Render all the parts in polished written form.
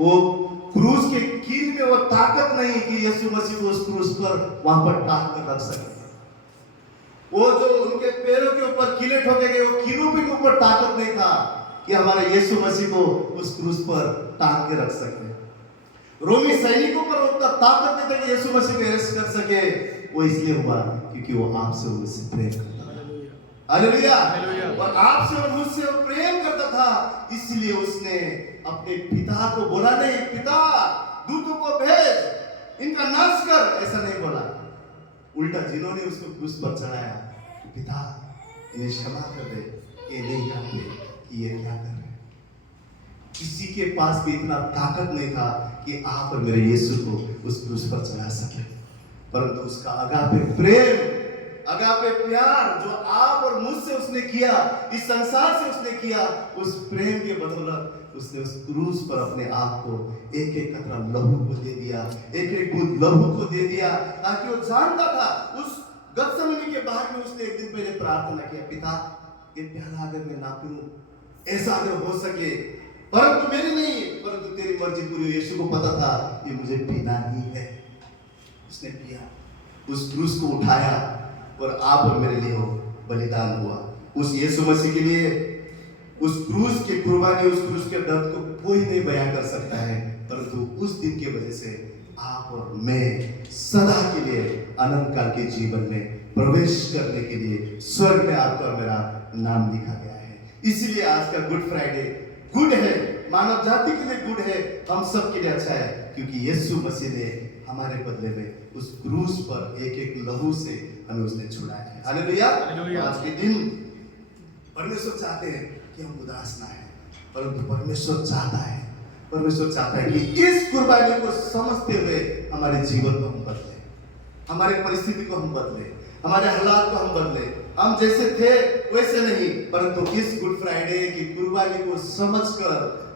वो क्रूस के कील में वो ताकत नहीं कि यीशु मसीह को उस क्रूस पर वहां पर टांग कर रख सके। वो जो उनके पैरों के ऊपर कीले ठोके गए, वो कीलों के ऊपर ताकत नहीं था कि हमारे यीशु मसीह को उस क्रूस पर टांग के रख सके। रोमी सैनिकों पर उतना ताकत नहीं था कि यीशु मसीह को अरेस्ट कर सके। वो इसलिए हुआ क्योंकि वो आपसे और मुझसे प्रेम करता था। हालेलुया। और आपसे और मुझसे वो प्रेम करता था, इसलिए उसने अपने पिता को बोला नहीं, पिता दूतों को भेज, इनका नाश कर, ऐसा नहीं बोला। उल्टा जिन्होंने उसको क्रूस पर चढ़ाया, पिता इन्हें क्षमा कर दे, ये नहीं जानते कि ये क्या कर रहे हैं। किसी के पास भी इतना ताकत नहीं था कि आप और मेरे यीशु को उस क्रूस पर चढ़ा सके, परंतु उसका अगापे प्रेम, अगापे प्यार जो आप और मुझसे उसने किया, इस संसार से उसने किया, उस प्रेम के बदौलत उसने उस क्रूस पर अपने आप को एक एक कतरा लहू को दे दिया, एक एक बूंद लहू को दे दिया, ताकि वो जानता था। उस गत्सेमनी के बाग में उसने एक दिन पहले प्रार्थना किया, पिता ये प्याला अगर मैं ना पीऊं, ऐसा अगर हो सके, परंतु मेरी नहीं परंतु तेरी मर्जी पूरी हो। यीशु को पता था ये मुझे पीना ही है। उसने पिया, उस क्रूस को उठाया और आप और मेरे लिए वो बलिदान हुआ। उस यीशु मसीह के लिए उस क्रूस की कुर्बानी, उस क्रूस के दर्द को कोई नहीं बयां कर सकता है, परंतु उस दिन की वजह से आप और मैं सदा के लिए अनंत काल के जीवन में प्रवेश करने के लिए स्वर्ग में आपका और मेरा नाम लिखा गया है। इसीलिए आज का गुड फ्राइडे गुड है, मानव जाति के लिए गुड है, हम सब के लिए अच्छा है, क्योंकि यीशु मसीह ने हमारे बदले में उस क्रूस पर एक एक लहू से हमें उसने छुड़ाया है। हालेलुया। आज के दिन परमेश्वर चाहते हैं कि हम उदास ना हैं, परंतु परमेश्वर चाहता है कि इस कुर्बानी को समझते हुए हमारे जीवन को हम बदले, हमारे परिस्थिति को हम बदले, हमारे हालात को हम बदले। हम जैसे थे वैसे नहीं, परंतु इस गुड फ्राइडे की कुर्बानी को समझकर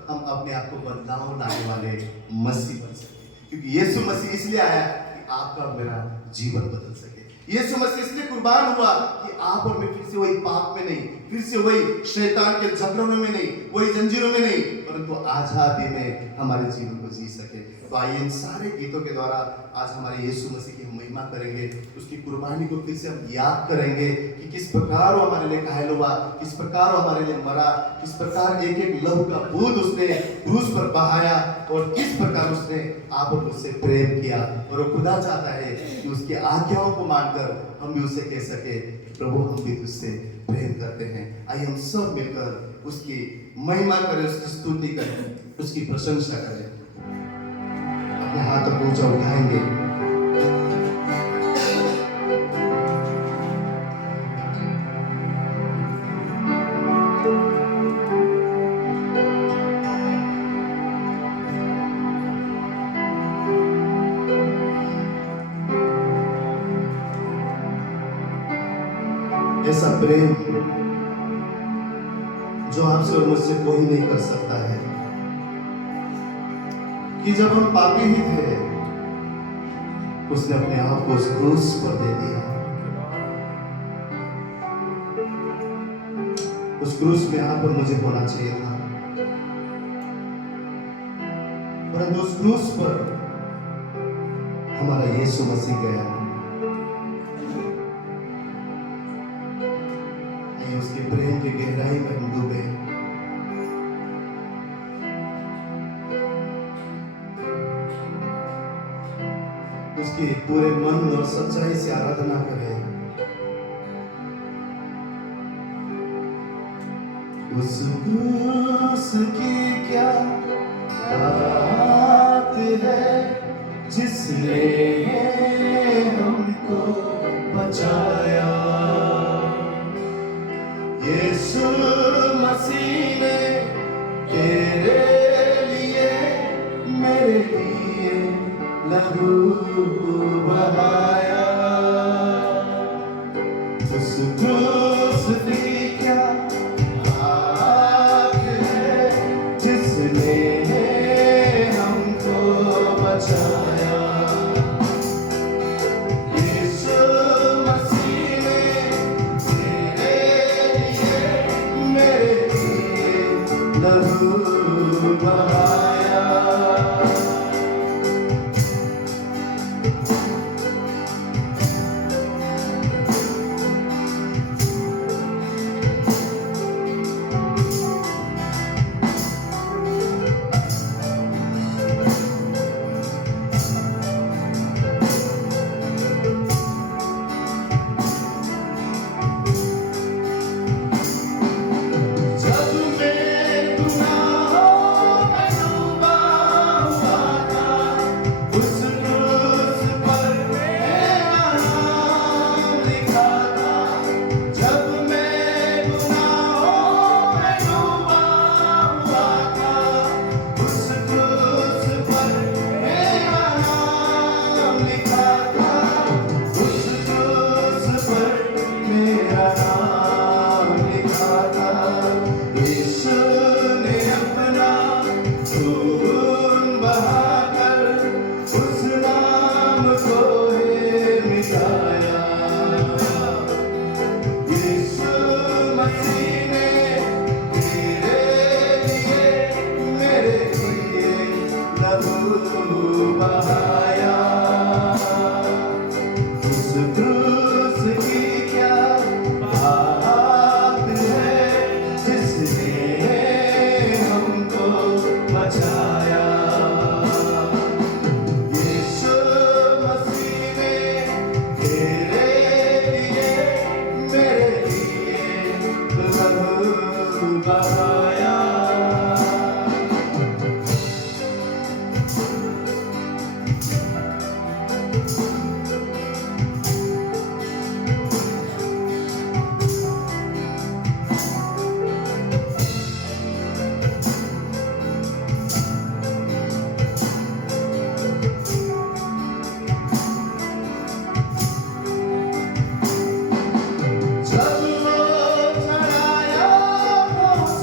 हम अपने आप को बदलाव लाने वाले मसीह बन सके, क्योंकि यीशु मसीह इसलिए आया कि आपका मेरा जीवन बदल सके। यीशु मसीह इसलिए कुर्बान हुआ कि आप और मैं फिर से वही पाप में नहीं, फिर से वही शैतान के जबड़ों में नहीं, वही जंजीरों में नहीं, परंतु आजादी में हमारे जीवन को जी सके। तो आइए इन सारे गीतों के द्वारा आज हमारे यीशु मसीह की महिमा करेंगे, उसकी कुर्बानी को फिर से हम याद करेंगे कि किस प्रकार वो हमारे लिए घायल हुआ, किस प्रकार वो हमारे लिए मरा, किस प्रकार एक एक लहू का बूंद उसने क्रूस पर बहाया और किस प्रकार उसने आप और मुझसे प्रेम किया। और वो खुदा चाहता है कि उसकी आज्ञाओं को मानकर हम भी उसे कह सके, प्रभु हम भी तुझसे प्रेम करते हैं। आइए हम सब मिलकर उसकी महिमा करें, उसकी स्तुति करें, उसकी प्रशंसा करें। अपने हाथों को ऊंचा उठाएंगे। ऐसा प्रेम जो आपसे और मुझसे कोई नहीं कर सकता है, कि जब हम पापी ही थे उसने अपने आप को उस क्रूस पर दे दिया। उस क्रूस में आप और मुझे होना चाहिए था, परंतु उस क्रूस पर हमारा यीशु मसीह गया। उसके प्रेम की गहराई में हम डूबे। उसके पूरे मन और सच्चाई से आराधना करें। उस क्रूस की क्या बात है जिसने हमको बचाया। यीशु मसीह ने तेरे लिए मेरे लिए लहू बहाया। उस क्रूस की क्या बात है जिसने हमको बचाया। यीशु मसीह ने तेरे लिए मेरे लिए लहू बहाया। चढ़ाया। जब वो चढ़ाया वो उस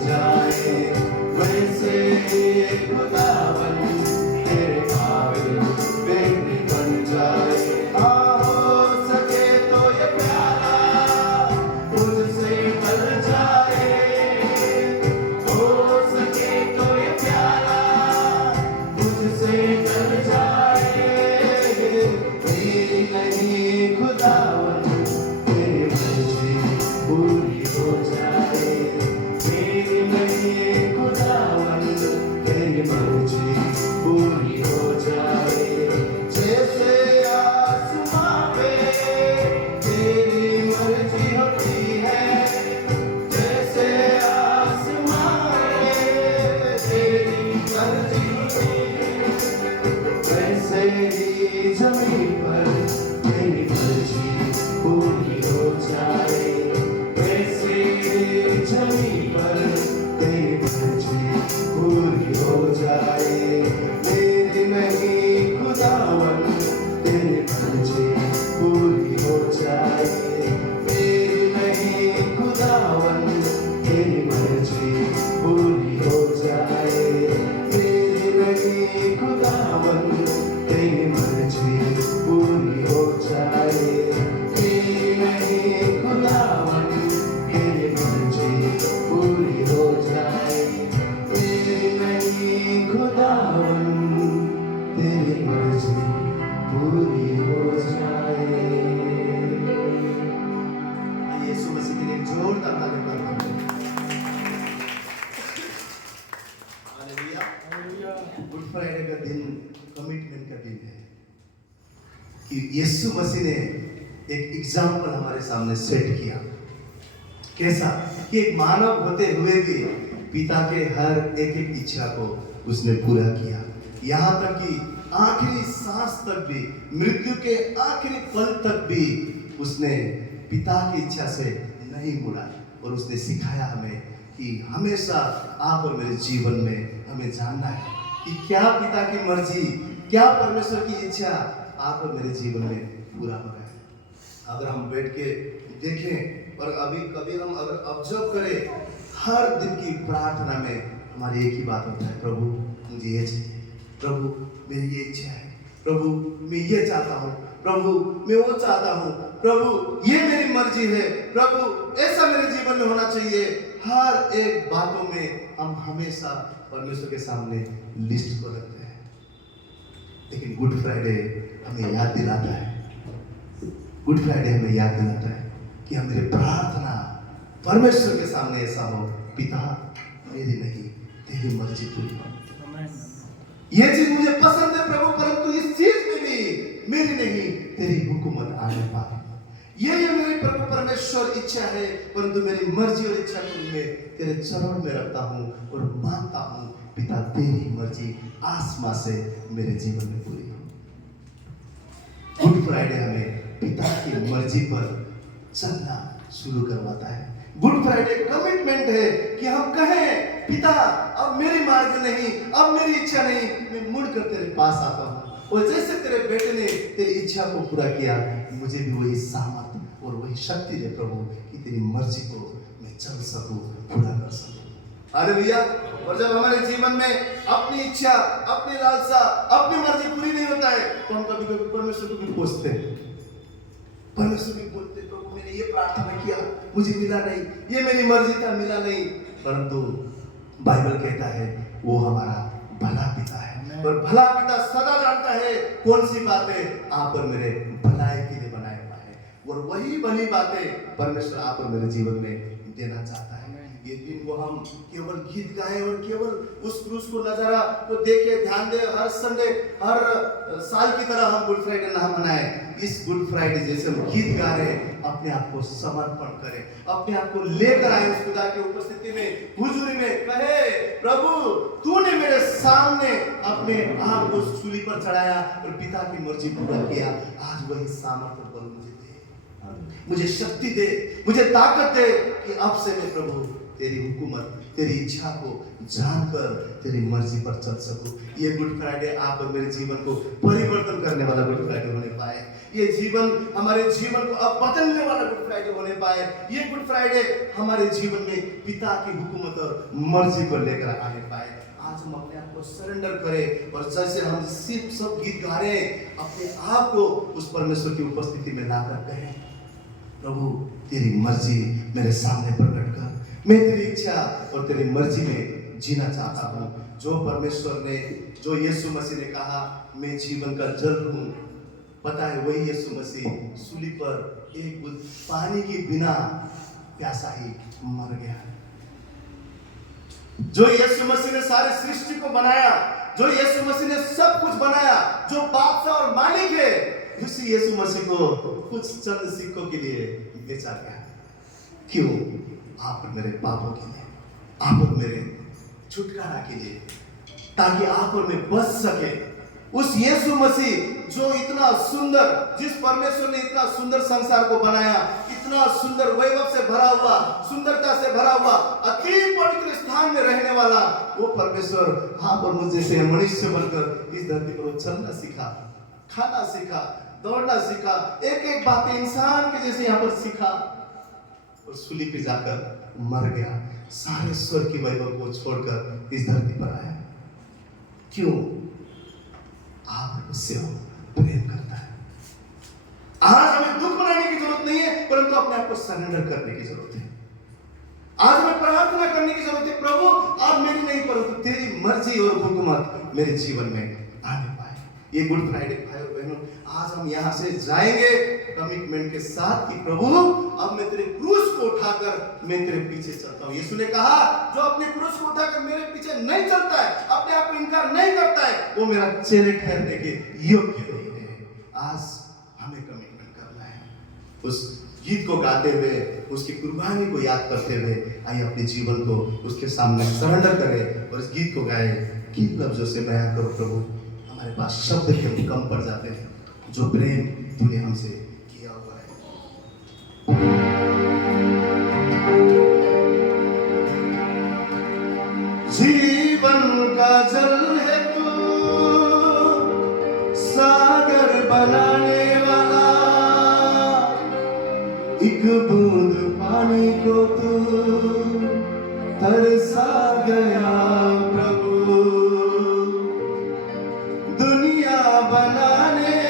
जाए, वैसे ही खुदावन तेरे काबिल बेटी बन जाए। हाँ हो सके तो ये प्यारा मुझसे ढल जाए, हो सके तो ये प्यारा मुझसे ढल जाए। मेरी नहीं खुदावन तेरी मर्जी पूरी हो जाए, मेरी नहीं खुदावन तेरी मर्जी पूरी हो जाए। जैसे आसमां पे तेरी मर्जी होती है, जैसे आसमां पे तेरी मर्जी होती है, वैसे ही जमीन पर तेरी मर्जी पूरी हो जाए, वैसे ही जमीन पर तेरी मर्जी पूरी हो जाए। मेरी नहीं खुदावन तेरी मर्जी पूरी हो जाए, मेरी नहीं खुदावन तेरी मर्जी पूरी हो जाए, मेरी नहीं खुदावन तेरी मर्जी पूरी हो जाए, मेरी नहीं खुदावन तेरी मर्जी पूरी हो जाए, मेरी नहीं खुदावन तेरी मर्जी पूरी हो जाए। यीशु मसीह के लिए जोरदार ताली बजाएं। हालेलुया। गुड फ्राइडे का दिन कमिटमेंट का दिन है कि यीशु मसीह ने एक एग्जाम्पल हमारे सामने सेट किया। कैसा कि एक मानव होते हुए भी पिता के हर एक एक इच्छा को उसने पूरा किया, यहाँ तक कि आखिरी सांस तक भी, मृत्यु के आखिरी पल तक भी उसने पिता की इच्छा से नहीं मुड़ा। और उसने सिखाया हमें कि हमेशा आप और मेरे जीवन में हमें जानना है कि क्या पिता की मर्जी, क्या परमेश्वर की इच्छा आप और मेरे जीवन में पूरा हो रहा है। अगर हम बैठ के देखें और अभी कभी हम अगर ऑब्जर्व करें, हर दिन की प्रार्थना में हमारी एक ही बात होता है, प्रभु मुझे ये चाहिए, प्रभु मेरी ये इच्छा है, प्रभु मैं ये चाहता हूँ, प्रभु मैं वो चाहता हूँ, प्रभु ये मेरी मर्जी है, प्रभु ऐसा मेरे जीवन में होना चाहिए। हर एक बातों में हम हमेशा परमेश्वर के सामने लिस्ट को रखते हैं। लेकिन गुड फ्राइडे हमें याद दिलाता है, गुड फ्राइडे हमें याद दिलाता है कि हमारी प्रार्थना परमेश्वर के सामने ऐसा हो, पिता मेरी नहीं तेरी मर्जी पूरी हो। ये चीज मुझे पसंद है प्रभु, परंतु इस चीज में भी मेरी नहीं तेरी हुकूमत आने पाए। ये मेरी प्रभु परमेश्वर इच्छा है, परंतु मेरी मर्जी और इच्छा को मैं तेरे चरण में रखता हूँ और मानता हूँ पिता तेरी मर्जी आसमां से मेरे जीवन में पूरी हो। गुड फ्राइडे हमें पिता की मर्जी पर चलना शुरू करवाता है। गुड फ्राइडे कमिटमेंट है कि हम कहें पिता अब मेरी मार्ग नहीं, अब मेरी इच्छा नहीं, मैं मुड़कर तेरे पास आता हूँ। और जैसे तेरे बेटे ने तेरी इच्छा को पूरा किया, मुझे भी वही सामर्थ और वही शक्ति दे प्रभु कि तेरी मर्जी को मैं चल सकूं, पूरा कर सकूं। हालेलुया। और जब हमारे जीवन में अपनी इच्छा, अपनी लालसा, अपनी मर्जी पूरी नहीं होता है, तो हम कभी कभी परमेश्वर को भी कोसते हैं, परमेश्वर भी बोलते प्रभु मैंने ये प्रार्थना किया मुझे मिला नहीं, ये मेरी मर्जी था मिला नहीं। परंतु बाइबल कहता है वो हमारा भला पिता है, और भला पिता सदा जानता है कौन सी बातें आप और मेरे भलाई के लिए बनाए हुआ है, और वही भली बातें परमेश्वर आप और मेरे जीवन में देना चाहता है। ये दिन को हम केवल गीत गाएं और केवल उस क्रूस को नजारा को देखे ध्यान दे, हर संडे हर साल की तरह हम गुड फ्राइडे ना मनाएं। इस गुड फ्राइडे जैसे हम गीत गा रहे हैं, अपने आप को समर्पण करें, अपने आप को लेकर आए उस खुदा की उपस्थिति में, हुजूरी में, कहे प्रभु तूने मेरे सामने अपने आप को सूली पर चढ़ाया और पिता की मर्जी पूरा किया। आज वही सामर्थ्य बल मुझे दे, मुझे शक्ति दे, मुझे ताकत दे कि अब से मैं प्रभु तेरी हुकूमत तेरी इच्छा को जानकर तेरी मर्जी पर चल सकूं। ये गुड फ्राइडे आप और मेरे जीवन को परिवर्तन करने वाला गुड फ्राइडे होने पाए। ये जीवन हमारे जीवन को अब बदलने वाला गुड फ्राइडे होने पाए। ये गुड फ्राइडे हमारे जीवन में पिता की हुकूमत और मर्जी को लेकर आने पाए। आज हम अपने आप को सरेंडर करें और जैसे हम सिर्फ सब गीत गा रहे हैं, अपने आप को उस परमेश्वर की उपस्थिति में लाकर कहें, प्रभु तेरी मर्जी मेरे सामने प्रकट कर। मैं तेरी इच्छा और तेरी मर्जी में जीना चाहता हूँ। जो परमेश्वर ने, जो यीशु मसीह ने कहा मैं जीवन का जल हूँ, पता है वही यीशु मसीह सूली पर एक बूंद पानी के बिना प्यासा ही मर गया। जो यीशु मसीह ने सारी सृष्टि को बनाया, जो यीशु मसीह ने सब कुछ बनाया, जो बादशाह और मालिक है, उसी यीशु मसीह को कुछ चंद सिक्कों के लिए बेचा गया। क्यों? आप और मेरे पापों के लिए, आप और मेरे छुटकारा के लिए, ताकि आप और मैं बच सके। उस यीशु मसीह जो इतना सुंदर, जिस परमेश्वर ने इतना सुंदर संसार को बनाया, इतना सुंदर वैभव से भरा हुआ, सुंदरता से भरा हुआ, अति पवित्र स्थान में रहने वाला वो परमेश्वर आप और मुझ जैसे मनुष्य बनकर इस धरती पर चलना सीखा, खाना सीखा, दौड़ना सीखा, एक एक बातें इंसान के जैसे यहाँ पर सीखा और सूली पे जाकर मर गया। सारे स्वर्ग की वैभव को छोड़कर इस धरती पर आया। क्यों? आप उससे प्रेम करता है। आज हमें दुख मनाने की जरूरत नहीं है, परंतु अपने आप को सरेंडर करने की जरूरत है। आज हमें प्रार्थना करने की जरूरत है, प्रभु अब मेरी नहीं परंतु तेरी मर्जी और हुकूमत मेरे जीवन में आने पाए। ये गुड फ्राइडे भाई और बहनों, आज हम यहाँ से जाएंगे कमिटमेंट के साथ कि प्रभु अब मैं तेरे क्रूस को उठाकर मैं तेरे पीछे चलता हूँ। यीशु ने कहा जो अपने क्रूस को उठाकर मेरे पीछे नहीं चलता है, अपने आप को इनकार नहीं करता है, वो मेरा चेले ठहरने के योग्य नहीं है। आज हमें कमिटमेंट करना है। उस गीत को गाते हुए, उसकी कुर्बानी को याद करते हुए आइए अपने जीवन को उसके सामने सरेंडर करें और इस गीत को गाएं। किन लफ्जों से बयां करो प्रभु, हमारे पास शब्द के कम पड़ जाते हैं, जो प्रेम तूने हमसे किया हुआ है। जीवन का जल है तू, सागर बनाने वाला, एक बूंद पानी को तू तरसा गया प्रभु। दुनिया बनाने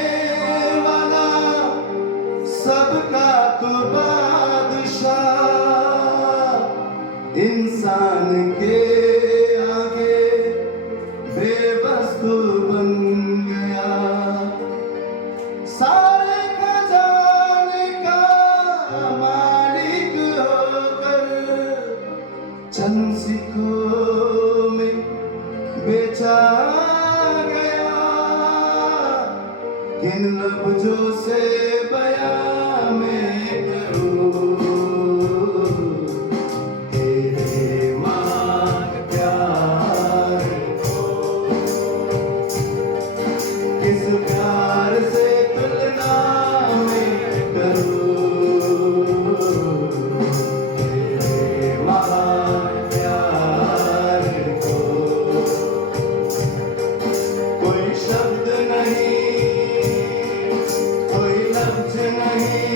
वाला, सबका तो बादशाह, इंसान के आगे बेबस तो बन गया। सारे खजाने का मालिक होकर चंद सिक्कों में बेचा गया। किन लफ्जों से बयां मैं करूं तेरे मान प्यार को, किस प्यार से तुलना मैं करूं तेरे मान प्यार को। कोई शब्द नहीं, कोई लफ्ज नहीं,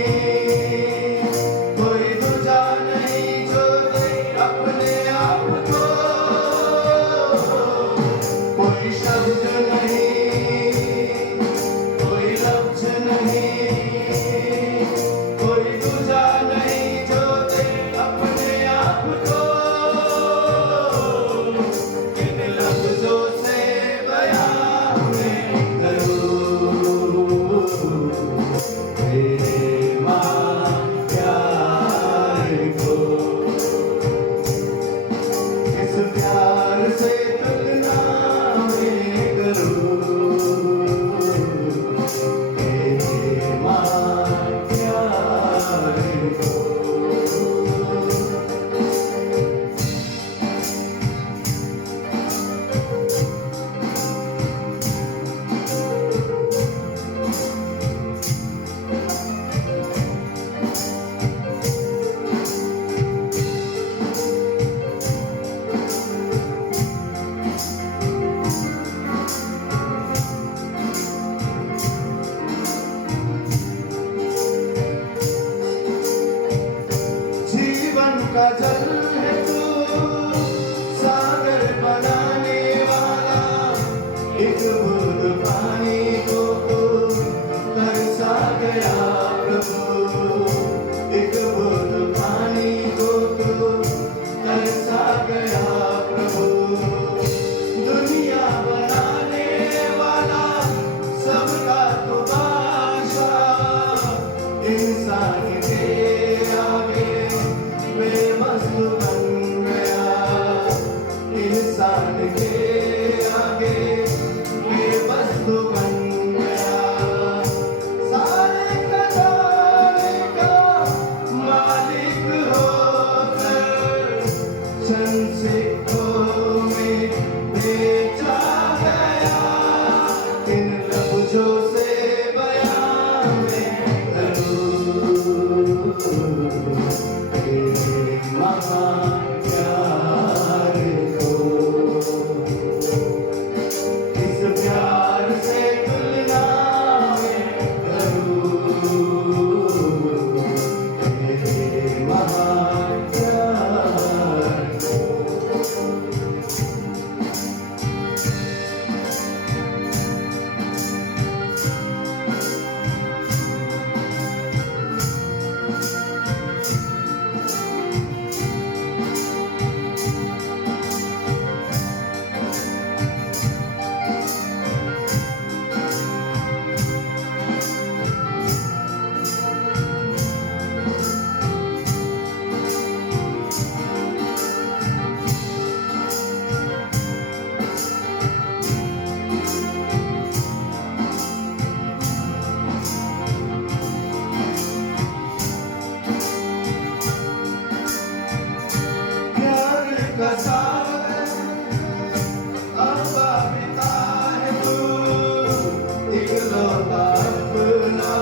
कोई दूजा नहीं जो दे अपने आप को। कोई शब्द नहीं, कोई लफ्ज नहीं, कोई दूजा नहीं जो दे अपने आप को। किन लफ्जों से बयां मैं करूं तेरे मान प्यार को। किस प्यार से तुलना मैं करूं तेरे मान प्यार को। गया प्रभु, दुनिया बनाने वाला सबका तू बादशाह, इंसान के आगे बेबस बन गया, इंसान के आगे बेबस बन गया, सारे खजाने का मालिक होकर संसिद्धों में बेचा गया, इन लफ्जों से बयां मैं करूं तेरे महान प्यार को, इस प्यार से तुलना मैं करूं तेरे महान प्यार को। प्यार का सागर अब्बा पिता है तू, इकलौता अपना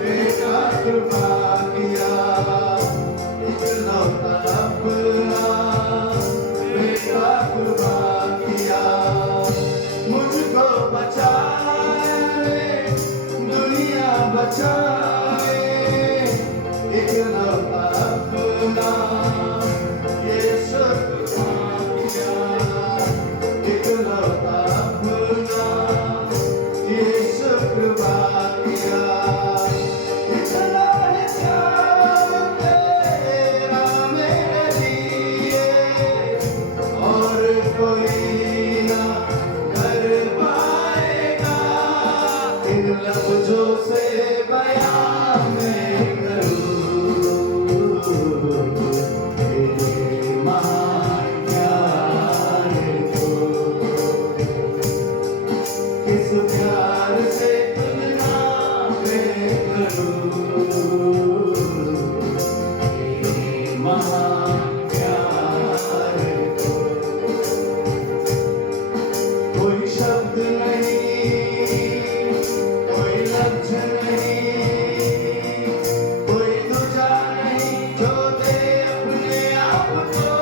बेटा कृपा किया, इकलौता अपना बेटा कृपा किया, मुझको बचाए दुनिया बचाए, इकलौता अपना यीशु कृपा किया, इकलौता अपना यीशु कृपा किया, इतना ही प्यार तेरा मेरे लिए और कोई ना कर पाएगा, इन लफ्जों से बयां मैं करूं तेरे महान प्यार को, इस प्यार से तुलना मैं करूं तेरे महान प्यार को। कोई शब्द नहीं, कोई लफ्ज नहीं, कोई दूजा नहीं जो दे अपने आप को,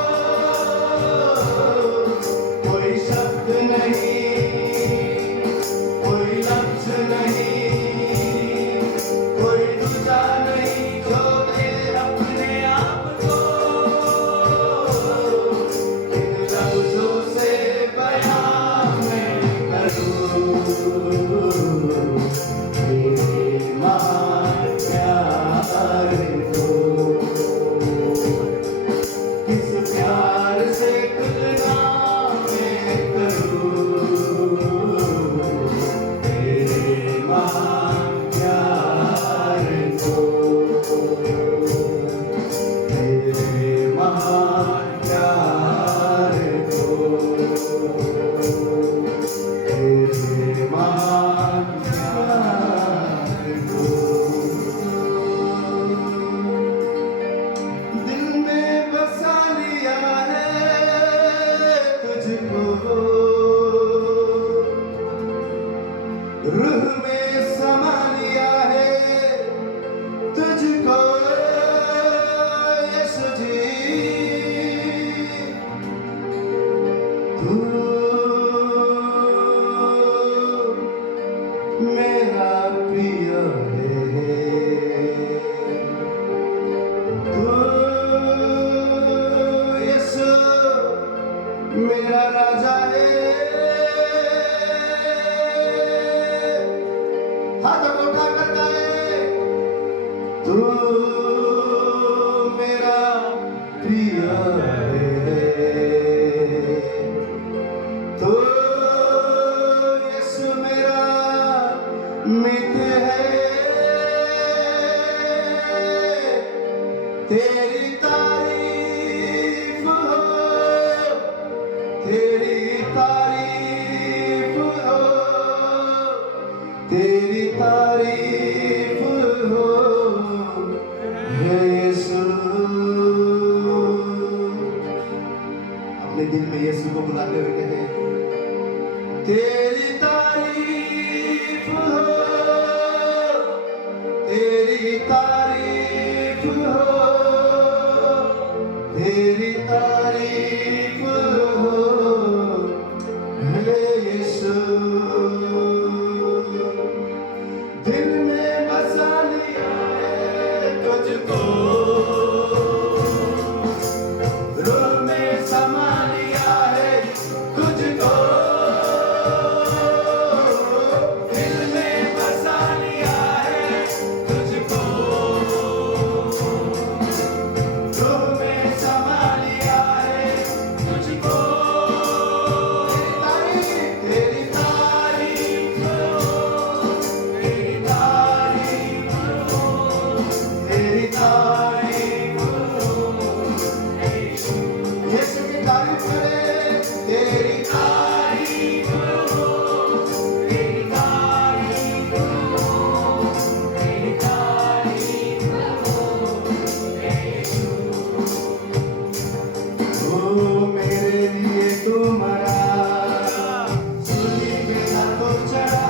कोई शब्द नहीं, कोई लफ्ज नहीं, कोई दूजा नहीं जो दे अपने आप को, इन लफ्जों से बयां मैं करूं तेरे महान प्यार को, इस प्यार से तुलना मैं करूं तेरे महान प्यार को, तेरे महान प्यार को, तेरे महान प्यार को। दिल में बसा लिया है तुझको, रूह में समा लिया है तुझको यीशु जी, तू मेरा प्रिय है, तू यीशु मेरा राजा है, हाथ को उठाकर गाए, तू मेरा प्रिय है, तारीफ हो, तेरी तारीफ हो, हे यीशु। अपने दिल में यीशु को बुलाते हुए कहे, तेरी तारीफ हो, तेरी तारीफ हो, तेरी तारीफ हो, हे यीशु। दिल में बसा लिया है तुझको, रूह में समा लिया है तुझको, दिल में बसा लिया है तुझको, रूह में समा लिया है तुझको। तेरी तारीफ हो, तेरी तारीफ हो, तेरी तारीफ हो, यीशु की तारीफ करे, तेरी तारीफ हो, तेरी तारीफ हो, तेरी तारीफ हो, ओ मेरे लिए तू मरा, सूली पे ना तो चढ़ा,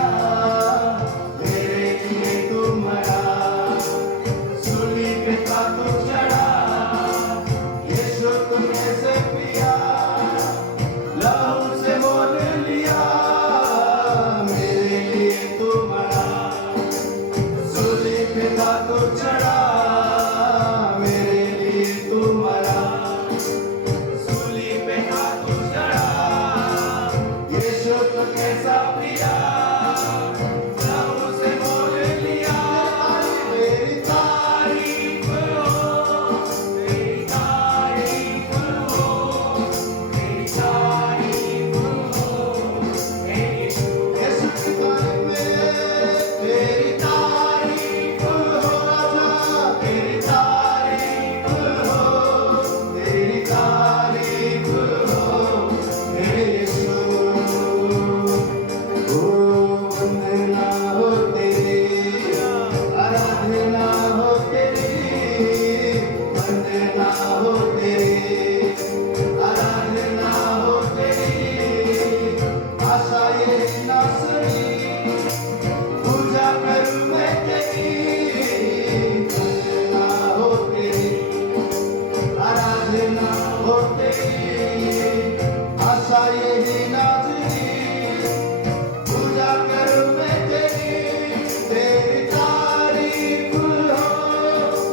मेरे लिए तू मरा, सूली पे ना तो चढ़ा, यीशु तुमने से पिया, लहू से मोल लिया, मेरे लिए तू मरा, सूली पे ना तो चढ़ा, मेरे लिए तू मरा, सूली पे ना तो चढ़ा, यीशु तो कैसा पिया, लहू से मोल लिया, तेरी तारीफ हो, तेरी तारीफ हो, तेरी तारीफ हो, यीशु की तारीफ में, तेरी तारीफ हो राजा, तेरी तारीफ हो, तेरी तारीफ हो, हे यीशु। ओ वंदना हो तेरी, आराधना हो तेरी, वंदना हो तेरी, आराधना हो तेरी, आशा ये नासरी, पूजा करूं मैं तेरी, वंदना हो तेरी, आराधना हो तेरी, आशा ये नासरी, पूजा करूं मैं तेरी, तेरी तारीफ हो,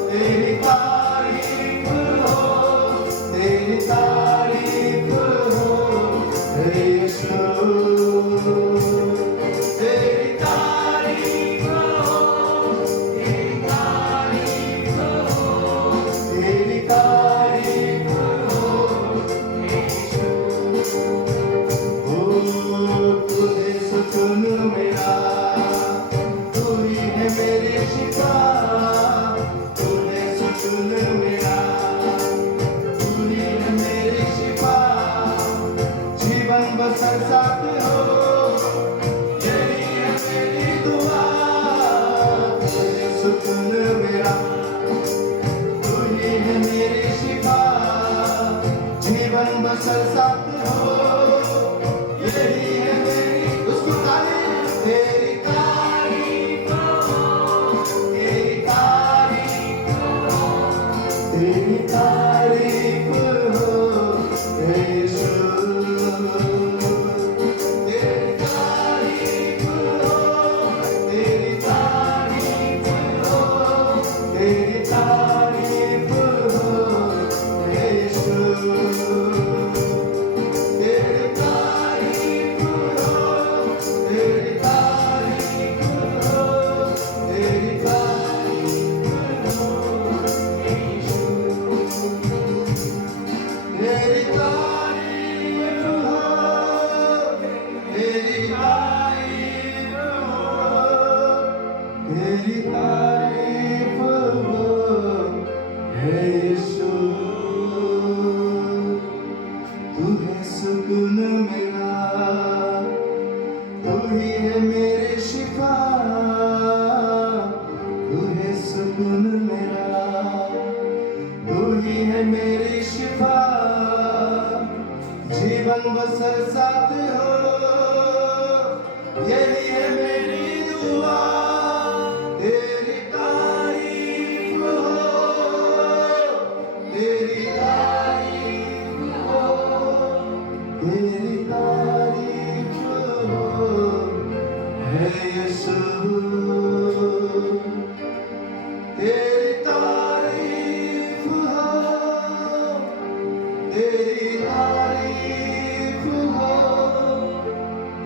तेरी तारीफ हो, तेरी तारीफ हो, हे यीशु। तेरी तारीफ हो, तेरी तारीफ हो, तेरी तारीफ हो, हे यीशु। ओ तू है सुकून मेरा, तू ही है मेरी शिफा, तू है सुकून मेरा, तू ही है मेरी शिफा, जीवन बसर साथ हो, यही है मेरी दुआ, तू है सुकून मेरा, तू ही है मेरी शिफा, जीवन बसर साथ हो, यही है मेरी, उसको तारीफ, तेरी तारीफ हो, तेरी तारीफ हो, तेरी तारीफ हो, हे यीशु। तेरी तारीफ हो, तेरी तारीफ हो, तेरी तारीफ हो, हे यीशु। तेरी तारीफ हो, तेरी तारीफ हो, तेरी तारीफ हो, यीशु। तेरी तारीफ हो, तेरी तारीफ हो, तेरी तारीफ हो, हे यीशु। तू है सुकून मेरा, तू ही है मेरे शिफा, तू है सुकून मेरा, तू ही है मेरी शिफा, जीवन बसर साथ हो, यही है मेरी दुआ। तेरी तारीफ हो, तेरी तारीफ हो, तेरी तारीफ हो, है यीशु। तेरी तारीफ हो, तेरी तारीफ हो,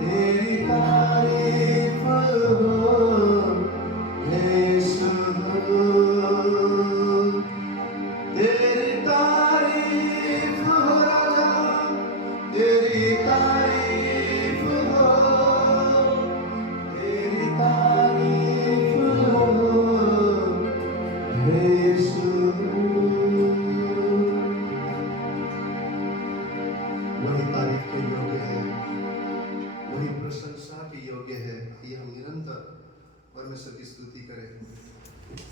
तेरी तारीफ हो, यीशु। तेरी तारीफ हो राजा, तेरी तारीफ हो, तेरी तारीफ हो, यीशु। वही तारीफ के योग्य है, वही प्रशंसा के योग्य है। ये हम निरंतर परमेश्वर की स्तुति करें।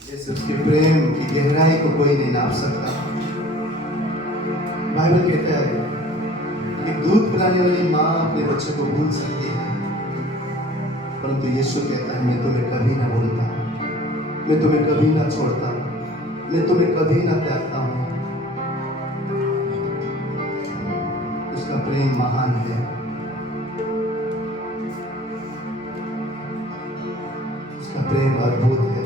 जैसे उसके प्रेम की गहराई को कोई नहीं नाप सकता। बाइबल कहता है कि दूध पिलाने वाली माँ अपने बच्चे को भूल सकती है, परंतु यीशु कहता है मैं तुम्हें कभी ना भूलता, मैं तुम्हें कभी ना छोड़ता, मैं तुम्हें कभी ना त्यागता हूँ। उसका प्रेम महान है, उसका प्रेम अद्भुत है।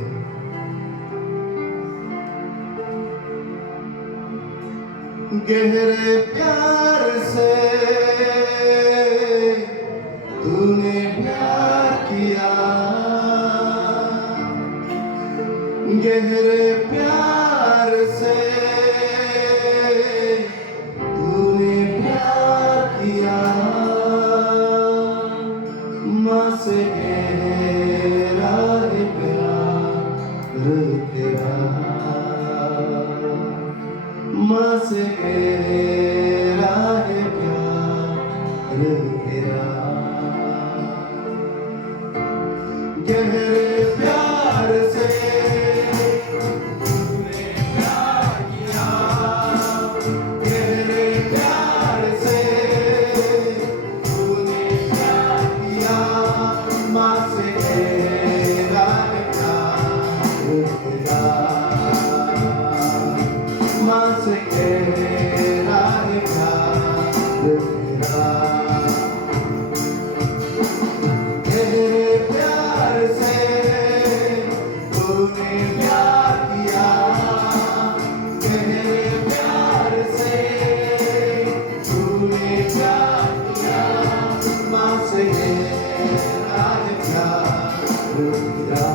गहरे प्यार से तूने प्यार किया, गहरे प्यार से तूने प्यार किया, माँ से गहरा है प्यार तेरा, माँ से गहरा है प्यार तेरा। गहरे प्यार से तूने प्यार किया, गहरे प्यार से तूने प्यार किया, माँ से गहरा है प्यार तेरा, माँ से गहरा है प्यार तेरा। गहरे प्यार से तूने प्यार किया, गहरे प्यार से तूने प्यार किया, माँ से गहरा है प्यार तेरा,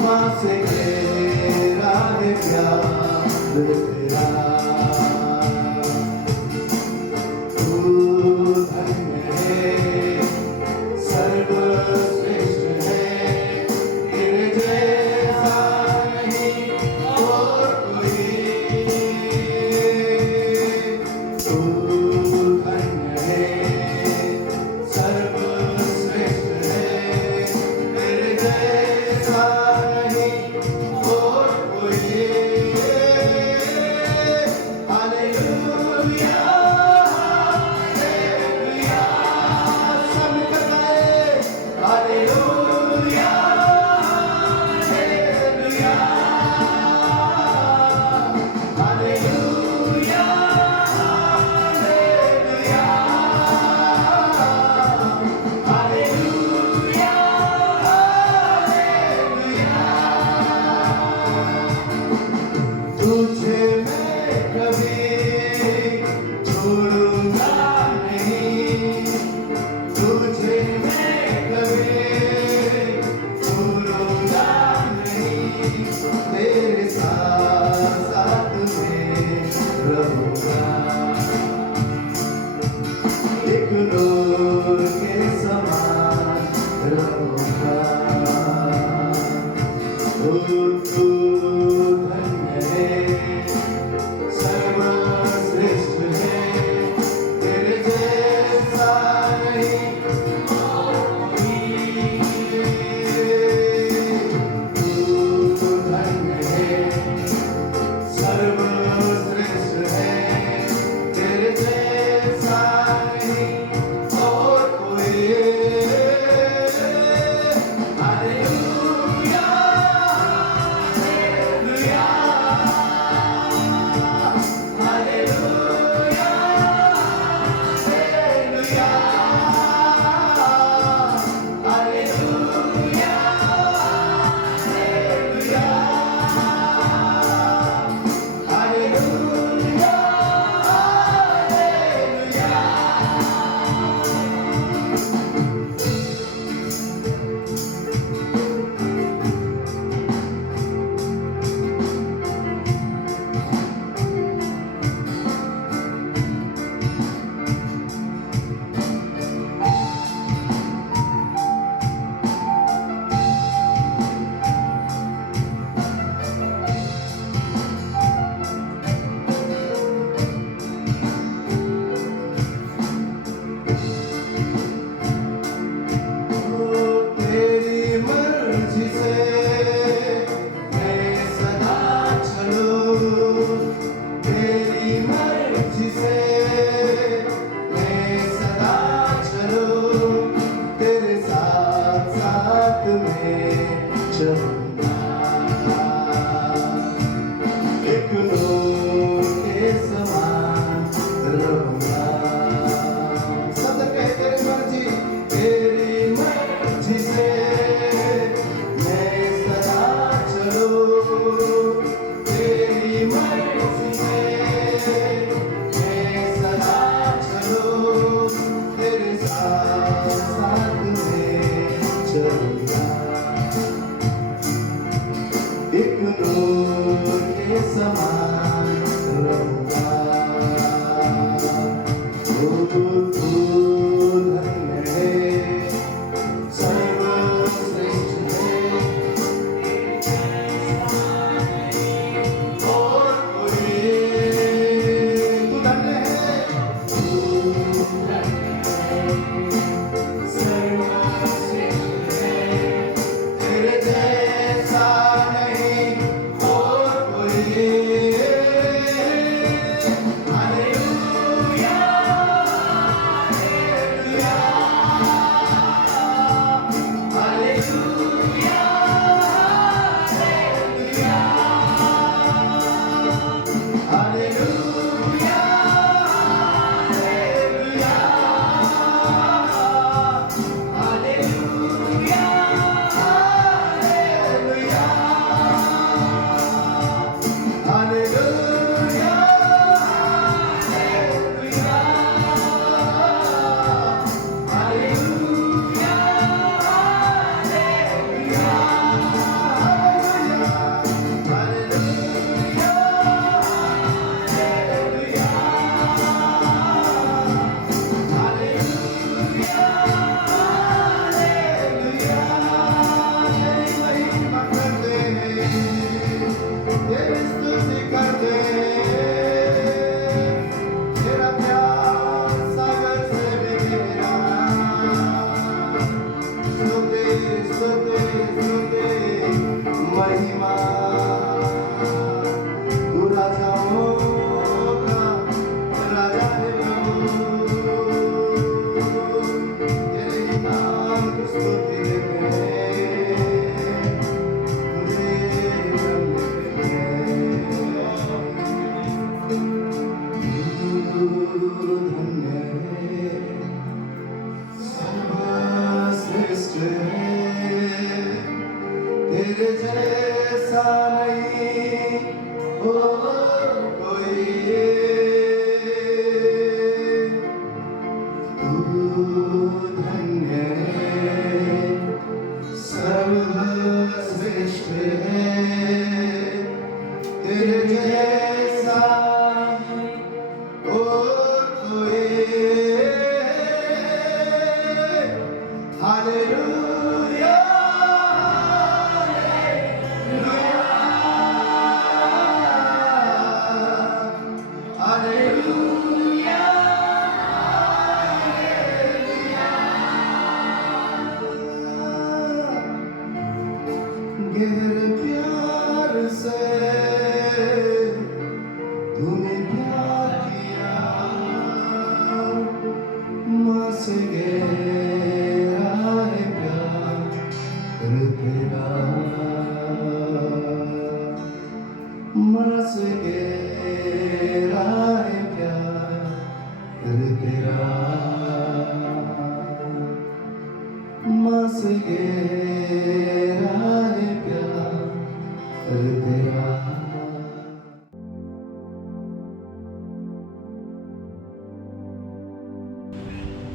माँ से गहरा है प्यार तेरा। तू धन्य है, सर्वश्रेष्ठ है, तेरे जैसा नहीं और कोई। तू धन्य है, सर्वश्रेष्ठ है, तेरे जैसा नहीं और कोई। हालेलुया, हालेलुया, सब मिलकर गाएं। Hallelujah, hallelujah, hallelujah, hallelujah, hallelujah, hallelujah. तुझे मैं कभी छोड़ूंगा नहीं, तुझे मैं कभी छोड़ूंगा नहीं, तेरे साथ साथ में रहूंगा। एक नूर के समान रहूंगा। तू धन्य है, सर्वश्रेष्ठ है, तेरे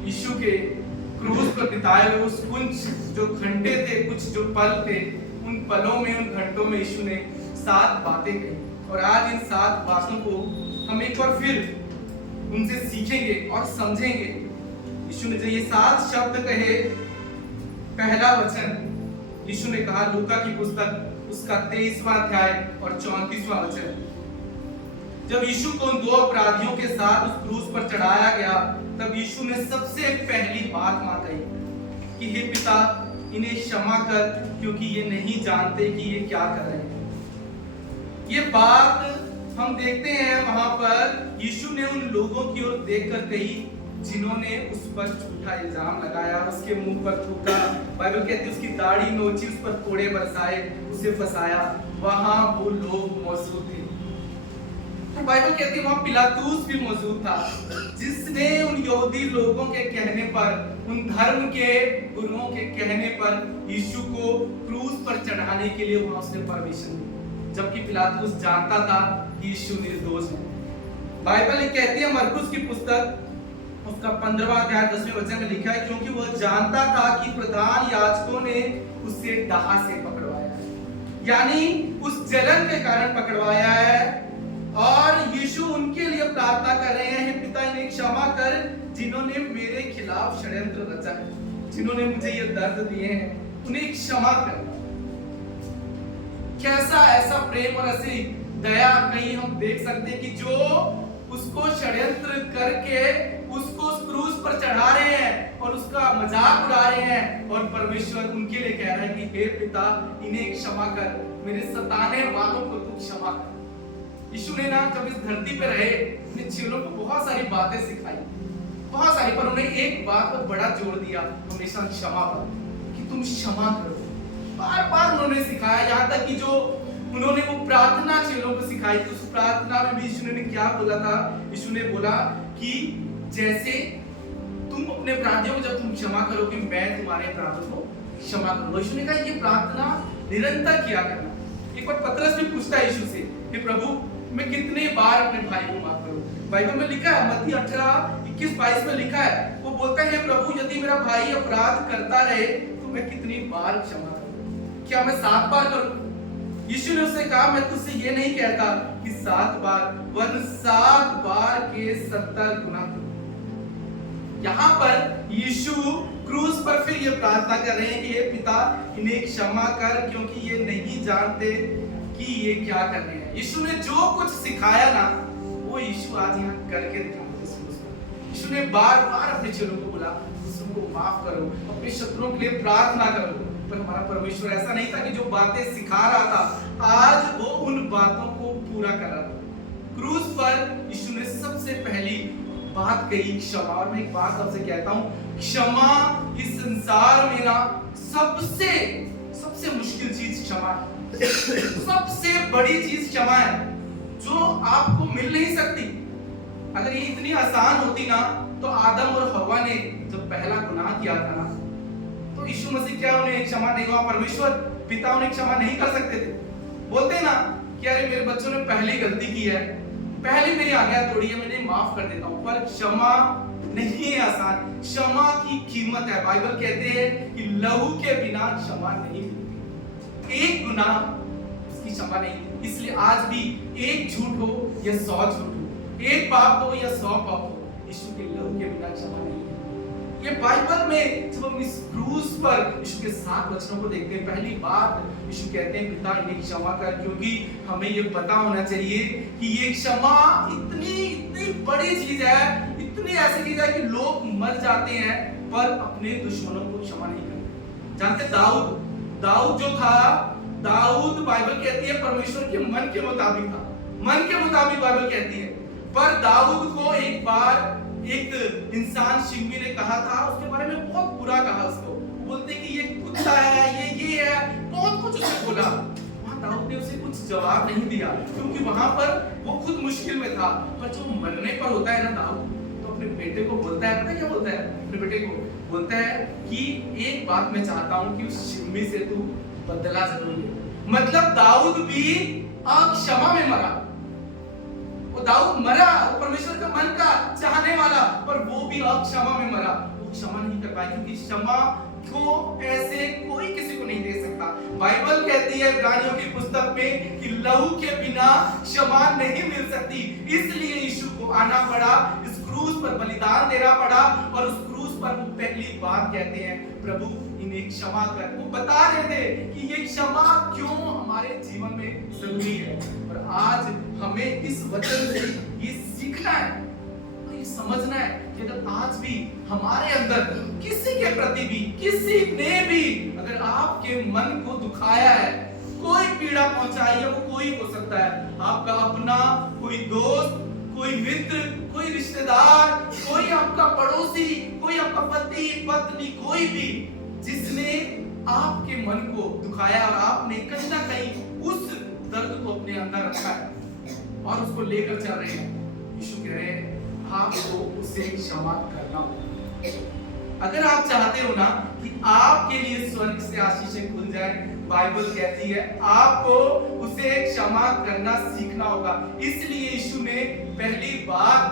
यीशु के क्रूस पर बिताए हुए उस कुछ जो घंटे थे, कुछ जो पल थे, उन पलों में, उन घंटों में यीशु ने 7 बातें कही। और आज इन 7 बातों को हम एक बार फिर उनसे सीखेंगे और समझेंगे। यीशु ने जो ये 7 शब्द कहे, पहला वचन यीशु ने कहा लूका की पुस्तक उसका 23वां अध्याय और 34वां वचन, जब यीशु को उन 2 अपराधियों के साथ उस क्रूस पर चढ़ाया गया, तब यीशु ने सबसे पहली बात मां कही कि हे पिता, इन्हें क्षमा कर, क्योंकि ये नहीं जानते कि ये क्या कर रहे हैं। ये बात हम देखते हैं वहां पर यीशु ने उन लोगों की ओर देखकर कही जिन्होंने उस पर झूठा इल्जाम लगाया, उसके मुंह पर थूका, बाइबल कहती है उसकी दाढ़ी नोची, उस पर कोड़े बरसाए, उसे फंसाया। वहां वो लोग मौजूद थे। बाइबल कहती है वहां पिलातूस भी मौजूद था, जिसने उन यहूदी लोगों के कहने पर, उन धर्म के गुरुओं के कहने पर यीशु को क्रूस पर चढ़ाने के लिए वहां उसने परमिशन दी, जबकि पिलातूस जानता था कि यीशु निर्दोष है। बाइबल कहती है मरकुस की पुस्तक उसका 15वां अध्याय 10वें वचन में लिखा है, क्योंकि वह जानता था कि प्रधान याजकों ने उसे डाह से पकड़वाया है, यानी उस जलन के कारण पकड़वाया है। और यीशु उनके लिए प्रार्थना कर रहे हैं, पिता इन्हें क्षमा कर जिन्होंने मेरे खिलाफ षड्यंत्र रचा है, जिन्होंने मुझे ये दर्द दिए हैं, उन्हें क्षमा कर। कैसा ऐसा प्रेम और ऐसी दया कहीं हम देख सकते हैं कि जो उसको षड्यंत्र करके उसको उस क्रूस पर चढ़ा रहे हैं और उसका मजाक उड़ा रहे हैं, और परमेश्वर उनके लिए कह रहा है कि हे पिता, इन्हें क्षमा कर, मेरे सताने वालों को तू क्षमा कर। यीशु ने ना जब इस धरती पे रहे, अपने चेलों को बहुत सारी बातें सिखाई, बहुत सारी, पर उन्हें एक बात पर बड़ा जोर दिया, हमेशा क्षमा पर, कि तुम क्षमा करो। बार बार उन्होंने सिखाया, यहाँ तक कि जो उन्होंने वो प्रार्थना चेलों को सिखाई थी, उस प्रार्थना में भी यीशु ने क्या बोला था? यीशु ने बोला कि जैसे तुम अपने अपराधियों को जब तुम क्षमा करोगे, मैं तुम्हारे अपराधों को क्षमा करूंगा। यीशु ने कहा ये प्रार्थना निरंतर किया करना। एक बार पतरस भी पूछता है यीशु से कि प्रभु, मैं कितने बार अपने भाई को माफ करूं? बाइबल में लिखा है, मत्ती 18:21-22 में लिखा है, वो बोलता है, प्रभु यदि मेरा भाई अपराध करता रहे तो मैं कितनी बार क्षमा करूं? क्या मैं 7 बार करूं? यीशु ने उससे कहा, मैं तुझसे ये नहीं कहता कि 7 बार, वरन 7 बार के 70 गुना करो। यहाँ पर यीशु क्रूस पर फिर ये प्रार्थना कर रहे हैं कि हे पिता, इन्हें क्षमा कर, क्योंकि ये नहीं जानते कि ये क्या कर रहे हैं। यीशु ने जो कुछ सिखाया ना, वो यीशु आज यहाँ करके दिखाते। यीशु ने बार बार अपने चेलों को बोला, उसको माफ करो, अपने शत्रुओं के लिए प्रार्थना करो। पर हमारा परमेश्वर ऐसा नहीं था कि जो बातें सिखा रहा था, आज वो उन बातों को पूरा कर रहा था। क्रूस पर यीशु ने सबसे पहली बात कही क्षमा। और मैं एक बात आपसे कहता हूं, क्षमा इस संसार में ना सबसे मुश्किल चीज क्षमा है। सबसे बड़ी चीज क्षमा है, जो आपको मिल नहीं सकती। अगर ये इतनी आसान होती ना, तो आदम और हवा ने जब पहला गुनाह किया था ना, तो यीशु मसीह क्या उन्हें क्षमा नहीं हुआ? परमेश्वर पिता उन्हें क्षमा नहीं कर सकते थे? बोलते ना कि अरे मेरे बच्चों ने पहली गलती की है, पहली मेरी आज्ञा तोड़ी है, मैं माफ कर देता हूं। पर क्षमा नहीं है आसान, क्षमा की कीमत है। बाइबल कहते हैं कि लहू के बिना क्षमा नहीं मिलती। एक गुनाह उसकी क्षमा नहीं, इसलिए आज भी एक झूठ हो या 100 झूठ हो, एक पाप हो या 100 पाप हो, यीशु के लहू के बिना क्षमा नहीं। ये बाइबल में जब हम इस क्रूस पर यीशु के 7 वचनों को देखते हैं, पहली बात यीशु कहते हैं, पिता इन्हें क्षमा कर, क्योंकि हमें ये पता होना चाहिए कि ये क्षमा इतनी बड़ी चीज है, इतनी ऐसी चीज है कि लोग मर जाते हैं पर अपने दुश्मनों को क्षमा नहीं करते। जानते दाऊद जो था, दाऊद बाइबल कहती है परमेश्वर के मन के मुताबिक था, मन के मुताबिक बाइबल कहती है। पर दाऊद को एक बार एक इंसान शिमी ने कहा था, उसके बारे में बहुत बुरा कहा उसको, बोलते कि ये कुत्ता है, ये है, बहुत कुछ उसने बोला। वहां दाऊद ने उसे कुछ जवाब नहीं दिया, क्योंकि वहां पर वो खुद मुश्किल में था। पर जो मरने पर होता है ना दाऊद, तो अपने बेटे को बोलता है, पता क्या बोलता है? अपने बेटे को बोलता है कि एक बात मैं चाहता हूं कि उस शिमी से तू बदला जरूर ले। मतलब दाऊद भी अक्षमा में मरा। वो दाऊद मरा, वो परमेश्वर का मन का चाहने वाला, पर वो भी अक्षमा में मरा। वो क्षमा नहीं कर पाया, क्योंकि क्षमा को ऐसे कोई किसी को नहीं दे सकता। बाइबल कहती है इब्रानियों की पुस्तक में कि लहू के बिना क्षमा नहीं मिल सकती। इसलिए यीशु को आना पड़ा, इस क्रूस पर बलिदान देना पड़ा, और उस क्रूस पर वो पहली बात कहते हैं, प्रभु इन्हें क्षमा कर। वो बता रहे थे कि ये क्षमा क्यों हमारे जीवन में जरूरी है। और आज हमें इस वचन से ये सीखना है, तो ये समझना है कि अगर आज भी हमारे अंदर किसी के प्रति भी, किसी ने भी अगर आपके मन को दुखाया है, कोई पीड़ा पहुंचाई है, वो कोई हो सकता है, आपका अपना कोई दोस्त, कोई मित्र, कोई रिश्तेदार, कोई आपका पड़ोसी, कोई आपका पति पत्नी, कोई भी जिसने आपके मन को दुखाया और आपने कहीं ना कहीं उस दर्द को अपने अंदर रखा है और उसको लेकर चल रहे हैं, यीशु कह रहे हैं आपको उसे क्षमा करना होगा। अगर आप चाहते हो ना कि आपके लिए स्वर्ग से आशीषें खुल जाए, बाइबल कहती है आपको उसे क्षमा करना सीखना होगा। इसलिए यीशु ने पहली बात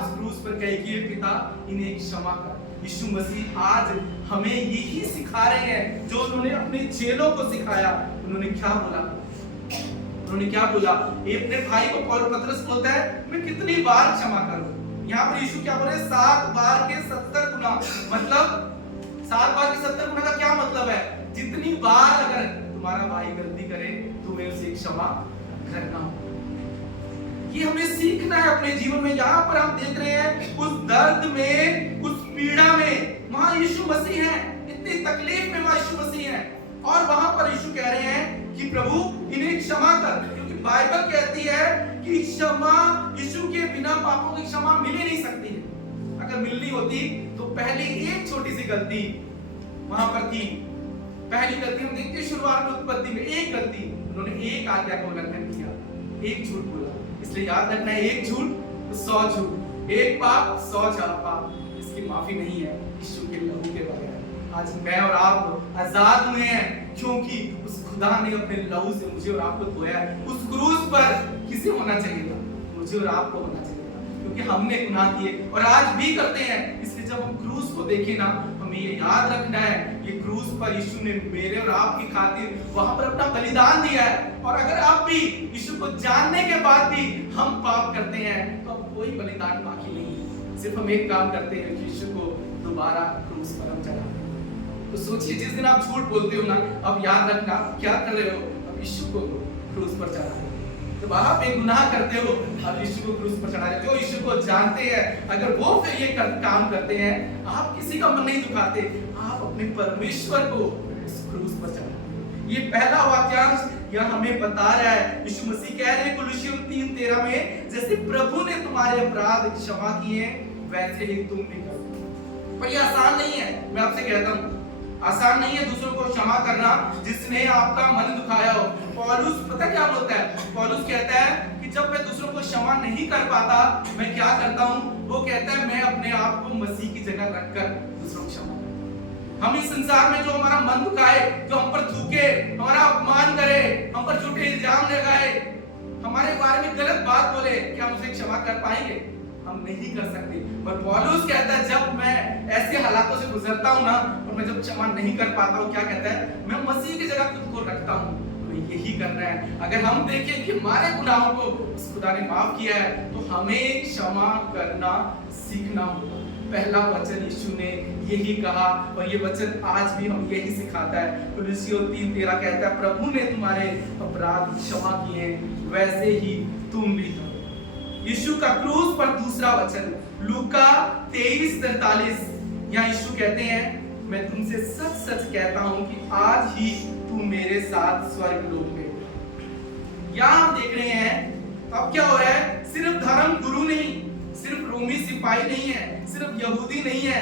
उस क्रूस पर कही कि पिता इन्हें क्षमा कर। यीशु मसीह आज हमें यही सिखा रहे हैं जो उन्होंने अपने चेलों को सिखाया। उन्होंने क्या बोला? ये अपने भाई को पौलुस पतरस बोलता है मैं कितनी बार क्षमा करूं? यहाँ पर यीशु क्या बोल रहे हैं? 7 बार के 70 गुना। मतलब 7 बार के 70 गुना का क्या मतलब है? जितनी बार अगर तुम्हारा भाई गलती करे तुम्हें उसे क्षमा करना। ये हमें सीखना है अपने जीवन में। यहाँ पर हम देख रहे हैं उस दर्द में, उस पीड़ा में वहां यीशु मसीह है, इतनी तकलीफ में वहां यीशु मसीह है, और वहां पर यीशु कह रहे हैं कि प्रभु इन्हें क्षमा कर, क्योंकि बाइबल कहती है कि क्षमा, यीशु के बिना पापों की क्षमा मिल ही नहीं सकती है। अगर मिलनी होती तो पहली एक छोटी सी गलती वहां पर थी। पहली गलती हम देखते हैं शुरुआत में, उत्पत्ति में एक गलती, उन्होंने एक आज्ञा का उल्लंघन किया, एक झूठ बोला। इसलिए याद रखना है, एक झूठ तो 100 झूठ, एक पाप 100 पाप, इसकी माफी नहीं है यीशु के लहू के बगैर। आज मैं और आप आजाद हुए हैं क्योंकि उस खुदा ने अपने लहू से मुझे और आपको धोया है। उस क्रूस पर किसे होना चाहिए था? मुझे और आपको होना चाहिए था, क्योंकि हमने गुनाह किए और आज भी करते हैं। इसलिए जब हम क्रूस को देखें ना, हमें ये याद रखना है, ये क्रूस पर यीशु ने मेरे और आपकी खातिर वहां पर अपना बलिदान दिया है। और अगर आप भी यीशु को जानने के बाद भी हम पाप करते हैं तो अब कोई बलिदान बाकी नहीं है। सिर्फ हम एक काम करते हैं कि यीशु को दोबारा क्रूस पर हम चढ़ाते हैं। तो सोचिए, जिस दिन आप झूठ बोलते हो ना, अब याद रखना क्या कर रहे हो? अब यीशु को क्रूस पर चढ़ा रहे हो। तो आप एक गुनाह करते हो, अब यीशु को क्रूस पर चढ़ा रहे हो। जो यीशु को जानते हैं, अगर वो फिर ये काम करते हैं, आप किसी का मन नहीं दुखाते, आप अपने परमेश्वर को उस क्रूस पर चढ़ाते। ये पहला वाक्यांश यह हमें बता रहा है, यीशु मसीह कह रहे हैं कुलुस्सियों 3:13 में, जैसे प्रभु ने तुम्हारे अपराध क्षमा किए वैसे ही तुम भी करो। पर यह आसान नहीं है, मैं आपसे कहता हूं, आसान नहीं है दूसरों को क्षमा करना जिसने आपका मन दुखाया हो। पौलुस पता क्या बोलता है? पौलुस कहता है कि जब मैं दूसरों को क्षमा नहीं कर पाता, मैं क्या करता हूं? वो कहता है मैं अपने आप को मसीह की जगह रखकर दूसरों को क्षमा करता। हम इस संसार में जो हमारा मन दुखाए, जो हम पर थूके, हमारा अपमान करे, हम पर झूठे इल्जाम लगाए, हमारे बारे में गलत बात बोले, क्या हम उसे क्षमा कर पाएंगे? हम नहीं कर सकते। पर पौलुस कहता है जब मैं ऐसे हालातों से गुजरता हूं ना, और मैं जब क्षमा नहीं कर पाता हूं, क्या कहता है? मैं मसीह की जगह खुद को रखता हूं। तो यही करना है। अगर हम देखें कि हमारे गुनाहों को उस खुदा ने माफ किया है, तो हमें क्षमा करना सीखना होगा। पहला वचन यीशु ने यही कहा, और ये वचन आज भी हम यही सिखाता है। कुलुस्सियों 3:13 कहता है प्रभु ने तुम्हारे अपराध क्षमा किए वैसे ही तुम भी करो। यीशु का क्रूस पर दूसरा वचन लूका 23:43, यहाँ यीशु कहते हैं मैं तुमसे सच सच कहता हूं कि आज ही तू मेरे साथ स्वर्गलोक में। यहाँ हम देख रहे हैं अब क्या हो रहा है? सिर्फ धर्म गुरु नहीं, सिर्फ रोमी सिपाही नहीं है, सिर्फ यहूदी नहीं है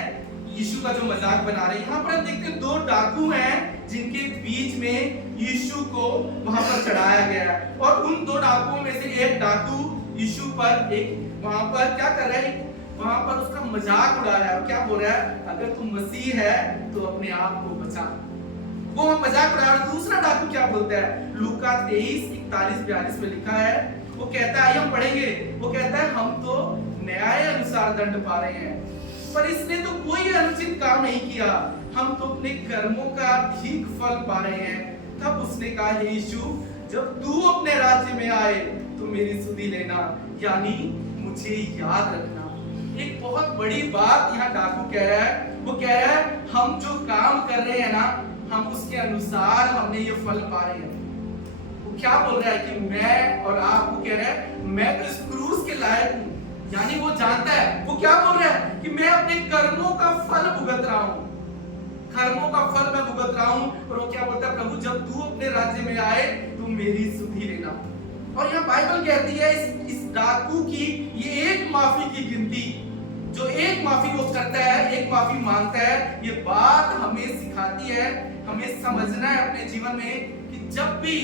यीशु का जो मजाक बना रहे हैं। यहाँ पर हम देखते हैं 2 डाकू हैं जिनके बीच में यीशु को वहां पर चढ़ाया गया है, और उन 2 डाकुओं में से एक डाकू यीशु पर एक वहां पर क्या कर रहा है? वहां पर उसका मजाक उड़ा रहा है, और क्या बोल रहा है? अगर तुम मसीह है तो अपने आप को बचा। वो मजाक उड़ा रहा है। दूसरा डाकू क्या बोलता है? लूका 23:41-42 में लिखा है, वो कहता है, हम पढ़ेंगे, वो कहता है हम तो न्याय अनुसार दंड पा रहे हैं, पर इसने तो कोई अनुचित काम नहीं किया, हम तो अपने कर्मों का ठीक फल पा रहे हैं। तब उसने कहा, हे यीशु जब तू अपने राज्य में आए तो मेरी सुधि लेना, यानी मुझे याद रखना। एक बहुत बड़ी बात यहाँ डाकू कह रहा है। वो कह रहा है हम जो काम कर रहे हैं ना, हम उसके अनुसार हमने ये फल पा रहे हैं। वो क्या बोल रहा है कि मैं और आप, वो कह रहा है मैं तो इस क्रूस के लायक हूं, यानी वो जानता है। वो क्या बोल रहा है कि मैं अपने कर्मों का फल भुगत रहा हूं, कर्मों का फल मैं भुगत रहा हूं। और वो क्या बोलता है? प्रभु जब तू अपने राज्य में आए तो मेरी सुधि लेना। और यहाँ बाइबल कहती है इस डाकू की ये एक माफी की गिनती, जो एक माफी वो करता है, एक माफी मांगता है, ये बात हमें सिखाती है, हमें समझना है अपने जीवन में कि जब भी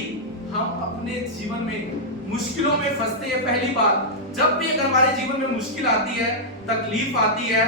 हम अपने जीवन में मुश्किलों में फंसते हैं, पहली बात, जब भी अगर हमारे जीवन में मुश्किल आती है, तकलीफ आती है,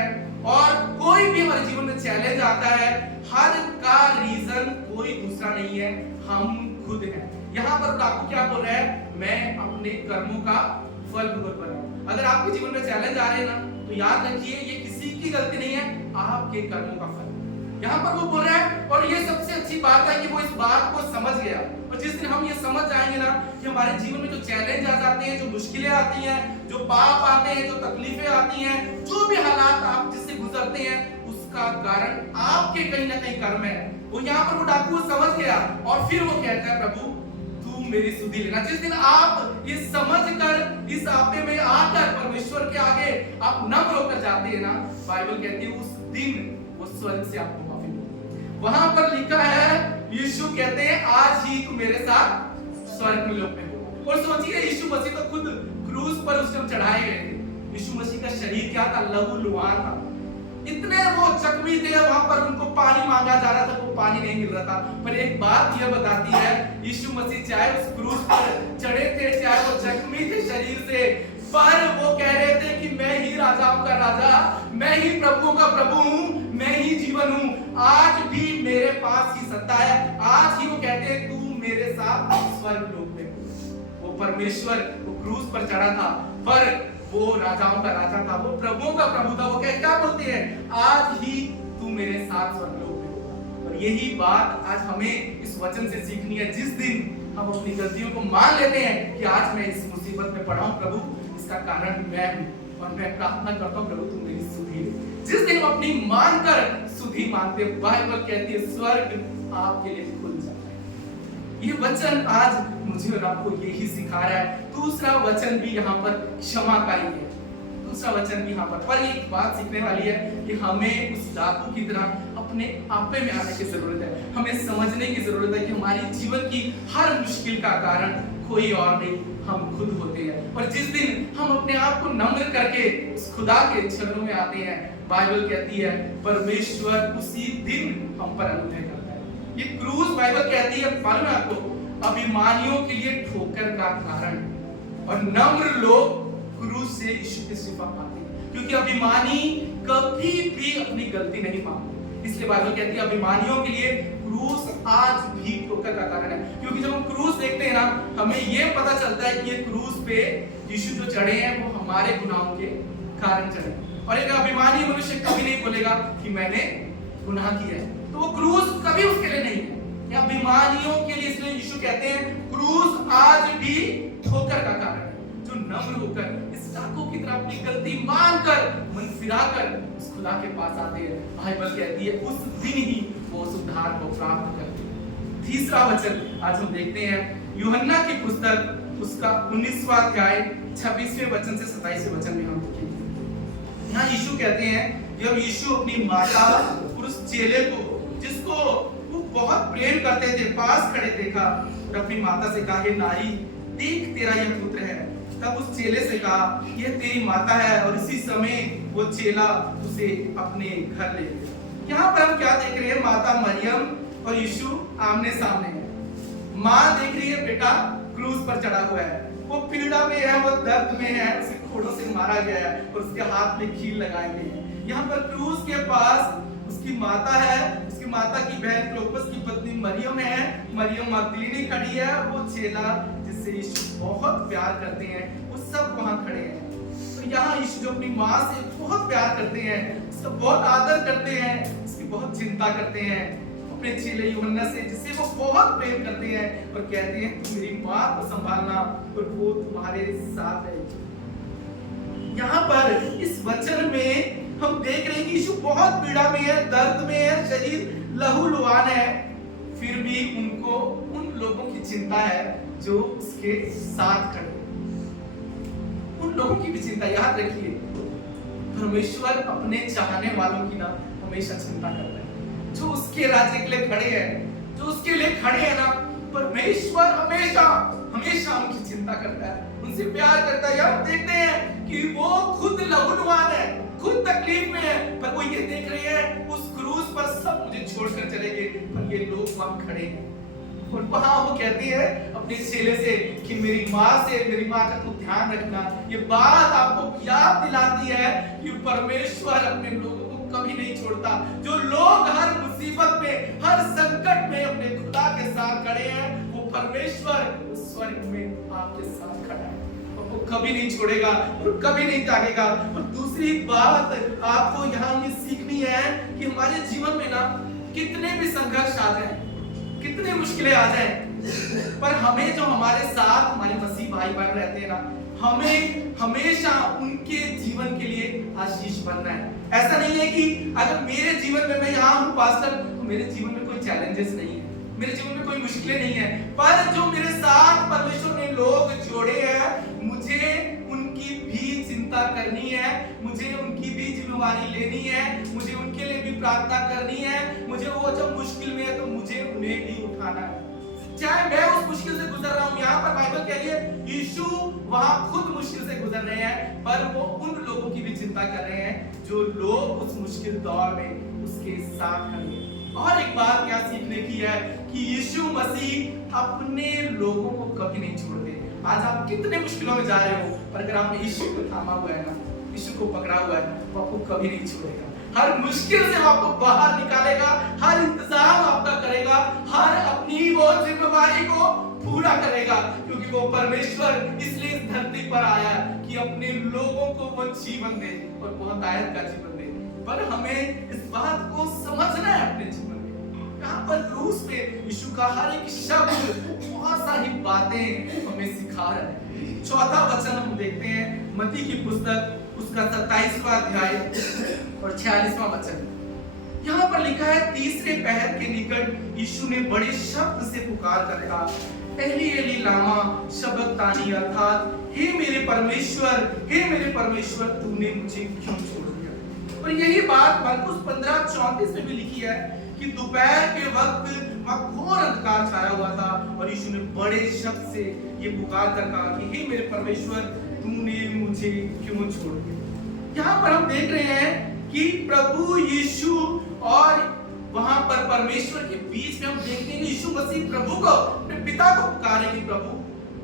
और कोई भी हमारे जीवन में चैलेंज आता है, हर का रीजन कोई दूसरा नहीं है, हम खुद हैं। यहाँ पर डाकू क्या बोल रहा है? मैं अपने कर्मों का फल भुगत रहा हूं। अगर आपके जीवन में चैलेंज आ रहे हैं ना, तो याद रखिए ये किसी की गलती नहीं है, आपके कर्मों का फल। यहाँ पर वो बोल रहा है, और ये सबसे अच्छी बात है कि वो इस बात को समझ गया। और जिस दिन हम ये समझ जाएंगे ना कि हमारे जीवन में जो चैलेंज आ जाते हैं, जो मुश्किलें आती हैं, जो पाप आते हैं, जो तकलीफें आती हैं, जो भी हालात आप जिससे गुजरते हैं, उसका कारण आपके कहीं ना कहीं कर्म है। वो यहाँ पर वो डाकू समझ गया और फिर वो कहता है, प्रभु तू मेरी सुधि लेना। जिस दिन आप ये समझ कर इस आपे में आकर परमेश्वर के आगे आप नम्र होकर जाते हैं ना, बाइबल कहती है उस दिन वो स्वर्ग से आपको माफी मिलती है। वहां पर लिखा है, यीशु कहते हैं आज ही तू मेरे साथ स्वर्ग में लोक में हो। और सोचिए यीशु मसीह तो खुद क्रूस पर उस टाइम चढ़ाए गए थे। यीशु मसीह का शरीर क्या था? लहू लुहान था। इतने वो जख्मी थे, वहां पर उनको पानी मांगा जा रहा था, वो पानी नहीं मिल रहा था। पर एक बात यह बताती है, यीशु मसीह चाहे उस क्रूस पर चढ़े थे, चाहे वो जख्मी थे शरीर से, पर वो कह रहे थे कि मैं ही राजाओं का राजा, मैं ही प्रभुओं का प्रभु हूं, मैं ही जीवन हूं। आज भी मेरे पास ही सत्ता है। आज ही वो कहते हैं तू मेरे साथ स्वर्ग लोक में। वो परमेश्वर वो क्रूस पर चढ़ा था, पर वो राजाओं का राजा था, वो प्रभुओं का प्रभु था। वो क्या बोलते हैं? आज ही तू मेरे साथ स्वर्गलोक में होगा। और यही बात आज हमें इस वचन से सीखनी है। जिस दिन हम अपनी गलतियों को मान लेते हैं कि आज मैं इस मुसीबत में पड़ा हूं, प्रभु इसका कारण मैं हूं, और मैं प्रार्थना करता हूं प्रभु तू मेरी सुधि ले। जिस दिन हम अपनी मानकर सुधि मानते हैं, बाइबल कहती है स्वर्ग आपके लिए खुल जाता है। ये वचन आज मुझे और आपको यही सिखा रहा है। दूसरा वचन भी यहाँ पर क्षमाकारी है। दूसरा वचन भी यहाँ पर एक बात सीखने वाली है कि हमें उस डाकू की तरह अपने आपे में आने की जरूरत है। हमें समझने की जरूरत है कि हमारी जीवन की हर मुश्किल का कारण कोई और नहीं, हम खुद होते हैं। और जिस दिन हम अपने आप को नम्र करके उस खुदा के चरणों में आते हैं, बाइबल कहती है परमेश्वर उसी दिन हम पर अनुग्रह करता है। ये क्रूस बाइबल कहती है, मालूम है आपको, अभिमानियों के लिए ठोकर का कारण, और नम्र लोग क्रूस से यीशु की सिफा पाते हैं। क्योंकि अभिमानी कभी भी अपनी गलती नहीं मानते, इसलिए बाइबल कहती है अभिमानियों के लिए क्रूस आज भी ठोकर का कारण है। क्योंकि जब हम क्रूस देखते हैं ना, हमें यह पता चलता है कि ये क्रूस पे यीशु जो चढ़े हैं वो हमारे गुनाहों के कारण चढ़े। और एक अभिमानी मनुष्य कभी नहीं बोलेगा कि मैंने गुनाह किया है, तो वो क्रूस कभी उसके लिए नहीं है। अभिमानियों के लिए इसलिए यीशु कहते हैं क्रूस आज भी ठोकर का कारण है। जो नम्र होकर इस डाकू की तरह अपनी गलती मानकर मन फिराकर उस खुदा के पास आते हैं, बाइबल कहती है उस दिन ही वो उस उद्धार को प्राप्त करते हैं। तीसरा वचन आज हम देखते हैं यूहन्ना की पुस्तक उसका 19वां अध्याय 26वें वचन से 27वें वचन में हम देखेंगे। यहाँ यीशु कहते हैं, जब यीशु अपनी माता और उस चेले को जिसको वो बहुत प्रेम करते थे पास खड़े देखा, और अपनी माता से कहा, हे नारी देख तेरा यह पुत्र है। तब उस चेले से कहा, यह तेरी माता है। और इसी समय वो चेला उसे अपने घर ले गया। यहाँ पर हम क्या देख रहे हैं? माता मरियम और यीशु आमने सामने है। माँ देख रही है बेटा क्रूस पर चढ़ा हुआ है, वो पीड़ा में है, वो दर्द में है, उसे घोड़ों से मारा गया है और उसके हाथ में कील लगाए गए हैं। यहाँ पर क्रूस के पास उसकी माता है, उसकी माता की बहन क्लोपस की पत्नी मरियम है, मरियम मगदलीनी खड़ी है, और वो चेला जिससे यीशु बहुत प्यार करते हैं वो सब वहां खड़े हैं। तो यहाँ यीशु जो अपनी माँ से बहुत प्यार करते हैं, उसका बहुत आदर करते हैं, उसकी बहुत चिंता करते हैं, अपने चेले यूहन्ना से जिसे वो बहुत प्रेम करते हैं, और कहते हैं तुम मेरी माँ को संभालना और वो तुम्हारे साथ है। यहाँ पर इस वचन में हम देख रहे हैं कि यीशु बहुत पीड़ा में है, दर्द में है, शरीर लहूलुहान है, फिर भी उनको उन लोगों की चिंता है जो उसके साथ खड़े। उन लोगों की भी चिंता, याद रखिए परमेश्वर अपने चाहने वालों की ना हमेशा चिंता करता है। जो उसके राज्य के लिए खड़े हैं, जो उसके लिए खड़े हैं ना, परमेश्वर हमेशा हमेशा उनकी चिंता करता है, उनसे प्यार करता है। हम देखते हैं कि वो खुद लहूलुहान है, खुद तकलीफ में है, पर वो ये देख रहे हैं उस क्रूस पर सब मुझे छोड़कर चले गए, पर ये लोग वहां खड़े हैं। और वहां वो कहती है अपने चेले से कि मेरी माँ का तू ध्यान रखना। ये बात आपको याद दिलाती है कि परमेश्वर अपने लोगों को कभी नहीं छोड़ता। जो लोग हर मुसीबत में, हर संकट में अपने खुदा के साथ खड़े हैं, वो परमेश्वर उस स्वर्ग में आपके साथ खड़ा है, वो कभी नहीं छोड़ेगा और कभी नहीं त्यागेगा। और दूसरी बात आपको यहाँ ये सीखनी है कि हमारे जीवन में ना कितने भी संघर्ष आ जाए, कितनी मुश्किलें आ जाए, पर हमें जो हमारे साथ हमारे मसीह भाई बहन रहते हैं ना, हमें हमेशा उनके जीवन के लिए आशीष बनना है। ऐसा नहीं है कि अगर मेरे जीवन में मैं यहाँ हूँ पास्टर, तो मेरे जीवन में कोई चैलेंजेस नहीं है, मेरे जीवन में कोई मुश्किलें नहीं है, पर जो मेरे साथ परमेश्वर ने लोग जोड़े हैं, मुझे उनकी भी चिंता करनी है, मुझे उनकी भी जिम्मेवारी लेनी है, मुझे उनके लिए भी प्रार्थना करनी है, मुझे वो जब मुश्किल में है तो मुझे उन्हें भी उठाना है। चाहे मैं उस मुश्किल से गुजर रहा हूँ, यहाँ पर बाइबल कह रही है यीशु वहां खुद मुश्किल से गुजर रहे हैं, पर वो उन लोगों की भी चिंता कर रहे हैं जो लोग उस मुश्किल दौर में उसके साथ खड़े हैं। और एक बात क्या सीखने की है कि यीशु मसीह अपने लोगों को कभी नहीं छोड़ते। आज आप कितने मुश्किलों में जा रहे हो, पर अगर आपने यीशु को थामा हुआ है ना, यीशु को पकड़ा हुआ है, वो आपको कभी नहीं छोड़ेगा। हर मुश्किल से आपको बाहर निकालेगा, हर इंतजाम आपका करेगा, हर अपनी वो जिम्मेवारी को पूरा करेगा, क्योंकि वो परमेश्वर इसलिए इस धरती पर आया कि अपने लोगों को वो जीवन दे और बहुत आयत का जीवन दे। पर हमें इस बात को समझना है अपने जीवन में। यहाँ पर क्रूस पे यीशु का हर एक शब्द बहुत सारी बातें हमें सिखा रहा है। चौथा वचन हम देखते हैं मत्ती की पुस्तक, उसका 27वां अध्याय और 46वां वचन। यहाँ पर लिखा है, तीसरे पहर के निकट यीशु ने बड़े शब्द से पुकार कर कहा, एली एली लामा शबक्तानी, अर्थात हे मेरे परमेश्वर तूने मुझे क्यों छोड़ दिया। और यही बात मरकुस 15:34 में भी लिखी है कि दोपहर के वक्त वहां घोर अंधकार छाया हुआ था और यीशु ने बड़े शब्द से ये पुकार कर कहा कि हे मेरे परमेश्वर तूने मुझे क्यों छोड़ दिया। यहाँ पर हम देख रहे हैं कि प्रभु यीशु और वहां पर परमेश्वर के बीच में हम देखते हैं कि यीशु मसीह प्रभु को, अपने पिता को पुकारे कि प्रभु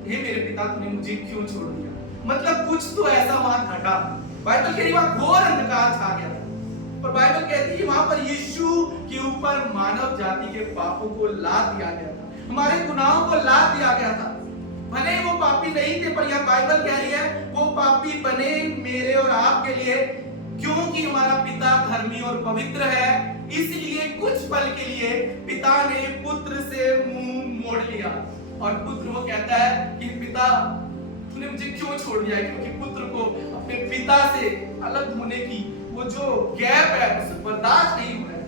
हे मेरे पिता तूने मुझे क्यों छोड़ दिया। मतलब कुछ तो ऐसा वहां घटा। बाइबल कह रही वहां घोर अंधकार छा गया था और बाइबल कहती है वहां पर यीशु के ऊपर मानव जाति के पापों को लाद दिया गया था, हमारे गुनाहों को लाद दिया गया था। भले वो पापी नहीं थे, पर यह बाइबल कह रही है वो पापी बने मेरे और आपके लिए, क्योंकि हमारा पिता धर्मी और पवित्र है, इसलिए कुछ पल के लिए पिता ने पुत्र से मुंह मोड़ लिया। और पुत्र वो कहता है कि पिता तूने मुझे क्यों छोड़ दिया, क्योंकि पुत्र को अपने पिता से अलग होने की वो जो गैप है उसे बर्दाश्त नहीं हो रहा है।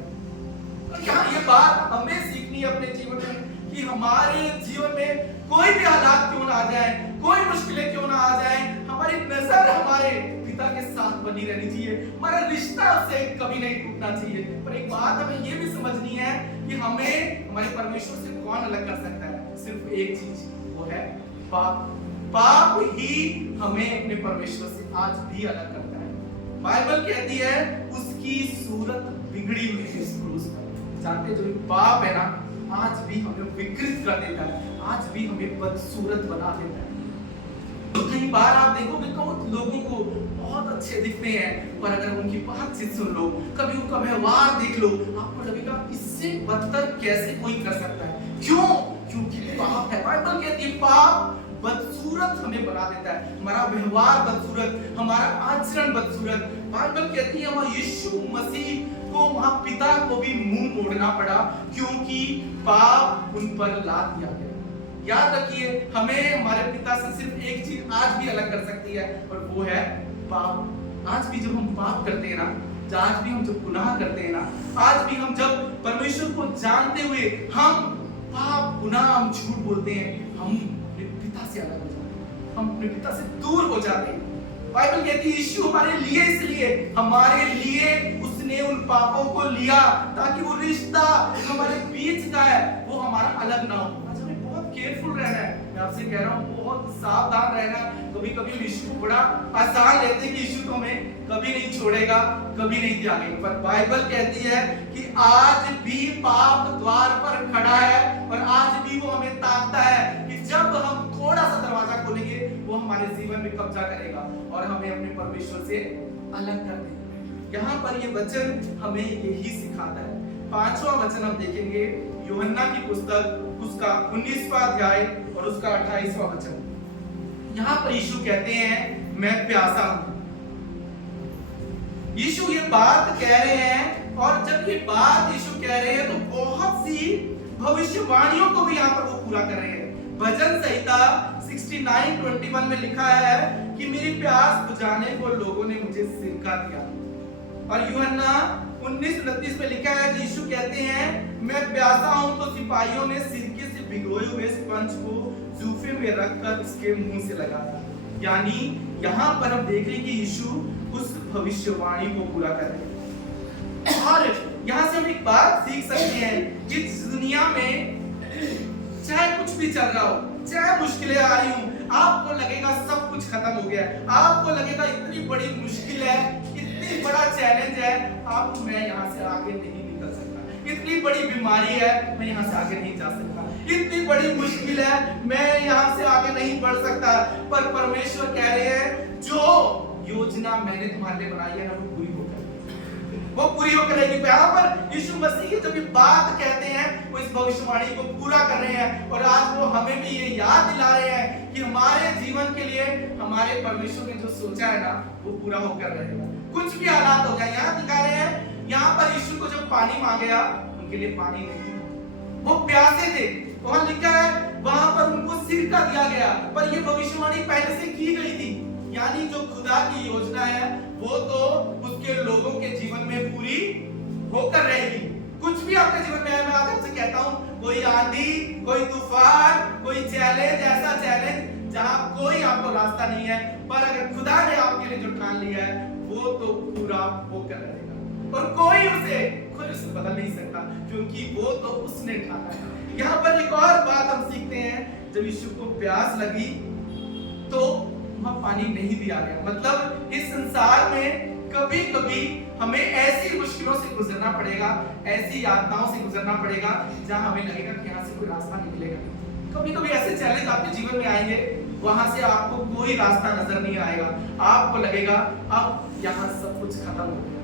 तो यहाँ ये बात हमें सीखनी है अपने जीवन में कि हमारे जीवन में कोई भी हालात क्यों ना आ जाए, कोई मुश्किलें क्यों ना आ जाए, हमारी नजर हमारे पिता के साथ बनी रहनी चाहिए, हमारा रिश्ता उससे कभी नहीं टूटना चाहिए। पर एक बात हमें ये भी समझनी है कि हमें हमारे परमेश्वर से कौन अलग कर सकता है, सिर्फ एक चीज, वो है पाप। पाप ही हमें अपने परमेश्वर से आज भी अलग करता है। बाइबल कहती है उसकी सूरत बिगड़ी हुई है इस क्रूस पर। जानते जो पाप है ना, आज भी हमें विकृत कर देता है, आज भी हमें बदसूरत बना देता है। कई बार आप देखोगे बहुत लोगों को बहुत अच्छे दिखते हैं, पर अगर उनकी बातचीत सुन लो, कभी उनका व्यवहार देख लो, आपको लगेगा इससे बदतर कैसे कोई कर सकता है। क्यों? क्योंकि पाप है। बाइबल कहती है पाप बदसूरत हमें बना देता है, हमारा व्यवहार बदसूरत, हमारा आचरण बदसूरत। बाइबल कहती है वहां यीशु मसीह को वहां पिता को भी मुंह मोड़ना पड़ा, क्योंकि पाप उन पर लाद दिया गया। याद रखिए हमें हमारे पिता से सिर्फ एक चीज आज भी अलग कर सकती है, और वो है पाप। आज भी जब हम पाप करते हैं ना, आज भी हम जब गुनाह करते हैं ना, आज भी हम जब परमेश्वर को जानते हुए हम पाप गुनाह हम झूठ बोलते हैं, हम अपने पिता से अलग हो जाते हैं, हम अपने पिता से दूर हो जाते हैं। बाइबल कहती है यीशु हमारे लिए, इसलिए हमारे लिए उसने उन पापों को लिया ताकि वो रिश्ता हमारे बीच का है वो हमारा अलग ना हो। आज हमें बहुत केयरफुल रहना है, मैं आपसे कह रहा हूँ बहुत सावधान रहना। कभी कभी यीशु को बड़ा आसान लेते हैं कि यीशु तो हमें कभी नहीं छोड़ेगा, कभी नहीं त्यागेगा, पर बाइबल कहती है कि आज भी पाप द्वार पर खड़ा है और आज भी वो हमें ताकता है कि जब हम थोड़ा सा दरवाजा खोलेंगे वो हमारे जीवन में कब्जा करेगा और हमें अपने परमेश्वर से अलग कर देगा। यहाँ पर ये वचन हमें यही सिखाता है। 5वां वचन हम देखेंगे यूहन्ना की पुस्तक, उसका 19वां अध्याय और उसका 28वां वचन। यहाँ पर यीशु कहते हैं मैं प्यासा हूं। यीशु ये बात कह रहे हैं और जब ये बात यीशु कह रहे हैं तो बहुत सी भविष्यवाणियों को भी यहाँ पर वो पूरा कर रहे हैं। भजन संहिता 69:21 में लिखा है कि मेरी प्यास बुझाने को लोगों ने मुझे सिरका दिया। और यूहन्ना 19:29 में लिखा है, यीशु कहते हैं मैं प्यासा हूं तो सिपाहियों ने सिरके से भिगोए हुए स्पंज को जूफे में रखकर उसके मुंह से लगाया। यानी यहाँ पर हम देख रहे हैं कि यीशु उस भविष्यवाणी को पूरा कर रहे हैं। और यहाँ से हम एक बात सीख सकते हैं कि इस दुनिया में चाहे कुछ भी चल रहा हो, चाहे मुश्किलें आ रही हूं, आपको लगेगा सब कुछ खत्म हो गया है, आपको लगेगा इतनी बड़ी मुश्किल है, इतनी बड़ा चैलेंज है, आप मैं यहाँ से आगे नहीं निकल सकता, इतनी बड़ी बीमारी है मैं यहाँ से आगे नहीं जा सकता, इतनी बड़ी मुश्किल है मैं यहाँ से आगे नहीं बढ़ सकता। पर परमेश्वर कह रहे हैं जो योजना मैंने तुम्हारे लिए बनाई है ना वो पूरी होकर रहेगी। यहाँ पर यीशु मसीह की जब ये बात कहते हैं वो इस भविष्यवाणी को पूरा कर रहे हैं और आज वो हमें भी ये याद दिला रहे हैं कि हमारे जीवन के लिए हमारे परमेश्वर ने जो सोचा है ना वो पूरा होकर रहेगा। कुछ भी हालात हो जाए, यहाँ दिखा रहे हैं, यहाँ पर यीशु को जब पानी मांगेगा उनके लिए पानी नहीं, वो प्यासे थे, वहां लिखा है वहां पर उनको सिरका दिया गया, पर ये भविष्यवाणी पहले से की गई थी। यानी जो खुदा की योजना है वो तो उसके लोगों के जीवन में पूरी होकर रहेगी। कुछ भी आपके जीवन में है, मैं आज आपसे कहता हूं, कोई आंधी, कोई तूफान, कोई चैलेंज, ऐसा चैलेंज जहां कोई आपको रास्ता नहीं है, पर अगर खुदा ने आपके लिए जो ठान लिया है वो तो पूरा होकर रहेगा और कोई उसे बदल नहीं सकता, क्योंकि वो तो उसने ठाना है। यहाँ पर एक और बात हम सीखते हैं, जब यीशु को प्यास लगी तो वहां पानी नहीं दिया गया। मतलब इस संसार में कभी कभी हमें ऐसी मुश्किलों से गुजरना पड़ेगा, ऐसी यातनाओं से गुजरना पड़ेगा जहां हमें लगेगा कि यहाँ से कोई रास्ता निकलेगा। कभी कभी ऐसे चैलेंज आपके जीवन में आएंगे, वहां से आपको कोई रास्ता नजर नहीं आएगा, आपको लगेगा अब यहाँ सब कुछ खत्म हो गया,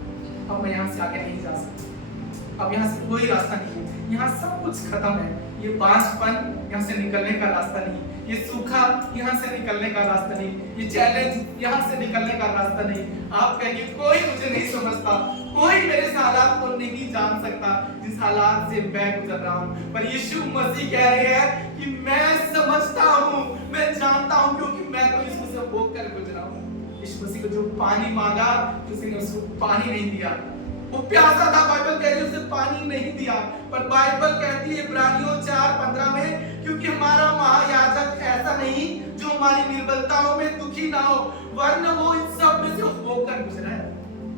अब मैं यहाँ से आगे नहीं जा सकता, अब यहाँ से कोई रास्ता नहीं है, यहाँ सब कुछ खत्म है, ये बांझपन यहाँ से निकलने का रास्ता नहीं, ये सूखा यहाँ से निकलने का रास्ता नहीं, ये चैलेंज यहाँ से निकलने का रास्ता नहीं। आप कहेंगे कोई मुझे नहीं समझता, कोई मेरे हालात को नहीं जान सकता जिस हालात से मैं गुजर रहा हूँ। पर यीशु मसीह कह रहे हैं कि मैं समझता हूँ, मैं जानता हूँ, क्योंकि मैं तो इसमें से होकर गुजरा हूँ। यीशु मसीह को जो पानी मांगा किसी ने उसको पानी नहीं दिया, वो प्यासा था, बाइबल कह रही है उसे पानी नहीं दिया, पर बाइबल कहती है इब्रानियों 4:15 में, क्योंकि हमारा महायाजक ऐसा नहीं जो हमारी निर्बलताओं में दुखी ना हो, वरना वो इन सब में से होकर गुजरा है।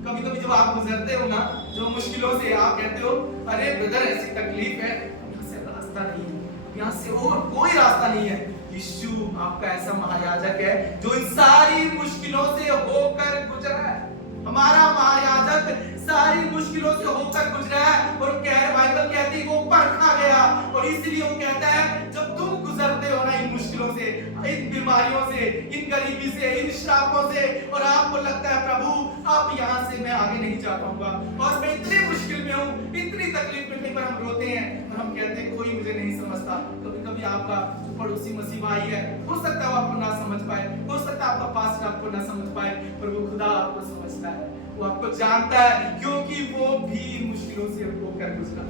कभी कभी जब आप गुजरते हो ना जो मुश्किलों से, आप कहते हो अरे ब्रदर ऐसी तकलीफ है, यहाँ से रास्ता नहीं है, यहाँ से और कोई रास्ता नहीं है। यीशु आपका ऐसा महायाजक है जो इन सारी मुश्किलों से होकर गुजरा है। हमारा महायाजक सारी मुश्किलों से होकर गुजरा है और बाइबल कहती है वो परखा गया, और इसलिए वो कहता है जब तुम गुजरते हो ना इन मुश्किलों से, इन बीमारियों से, इन गरीबी से, इन श्रापों से, और आपको लगता है प्रभु अब यहाँ से मैं आगे नहीं जा पाऊंगा और मैं इतनी मुश्किल में हूँ, इतनी तकलीफ में, कई बार हम रोते हैं और हम कहते हैं कोई मुझे नहीं समझता। कभी कभी आपका जो पड़ोसी मसीह भाई है, हो सकता है वो आपको ना समझ पाए, हो सकता है आपका पास्टर आपको ना समझ पाए, पर वो खुदा आपको समझता है, वो आपको जानता है, क्योंकि वो भी मुश्किलों से होकर गुजरा।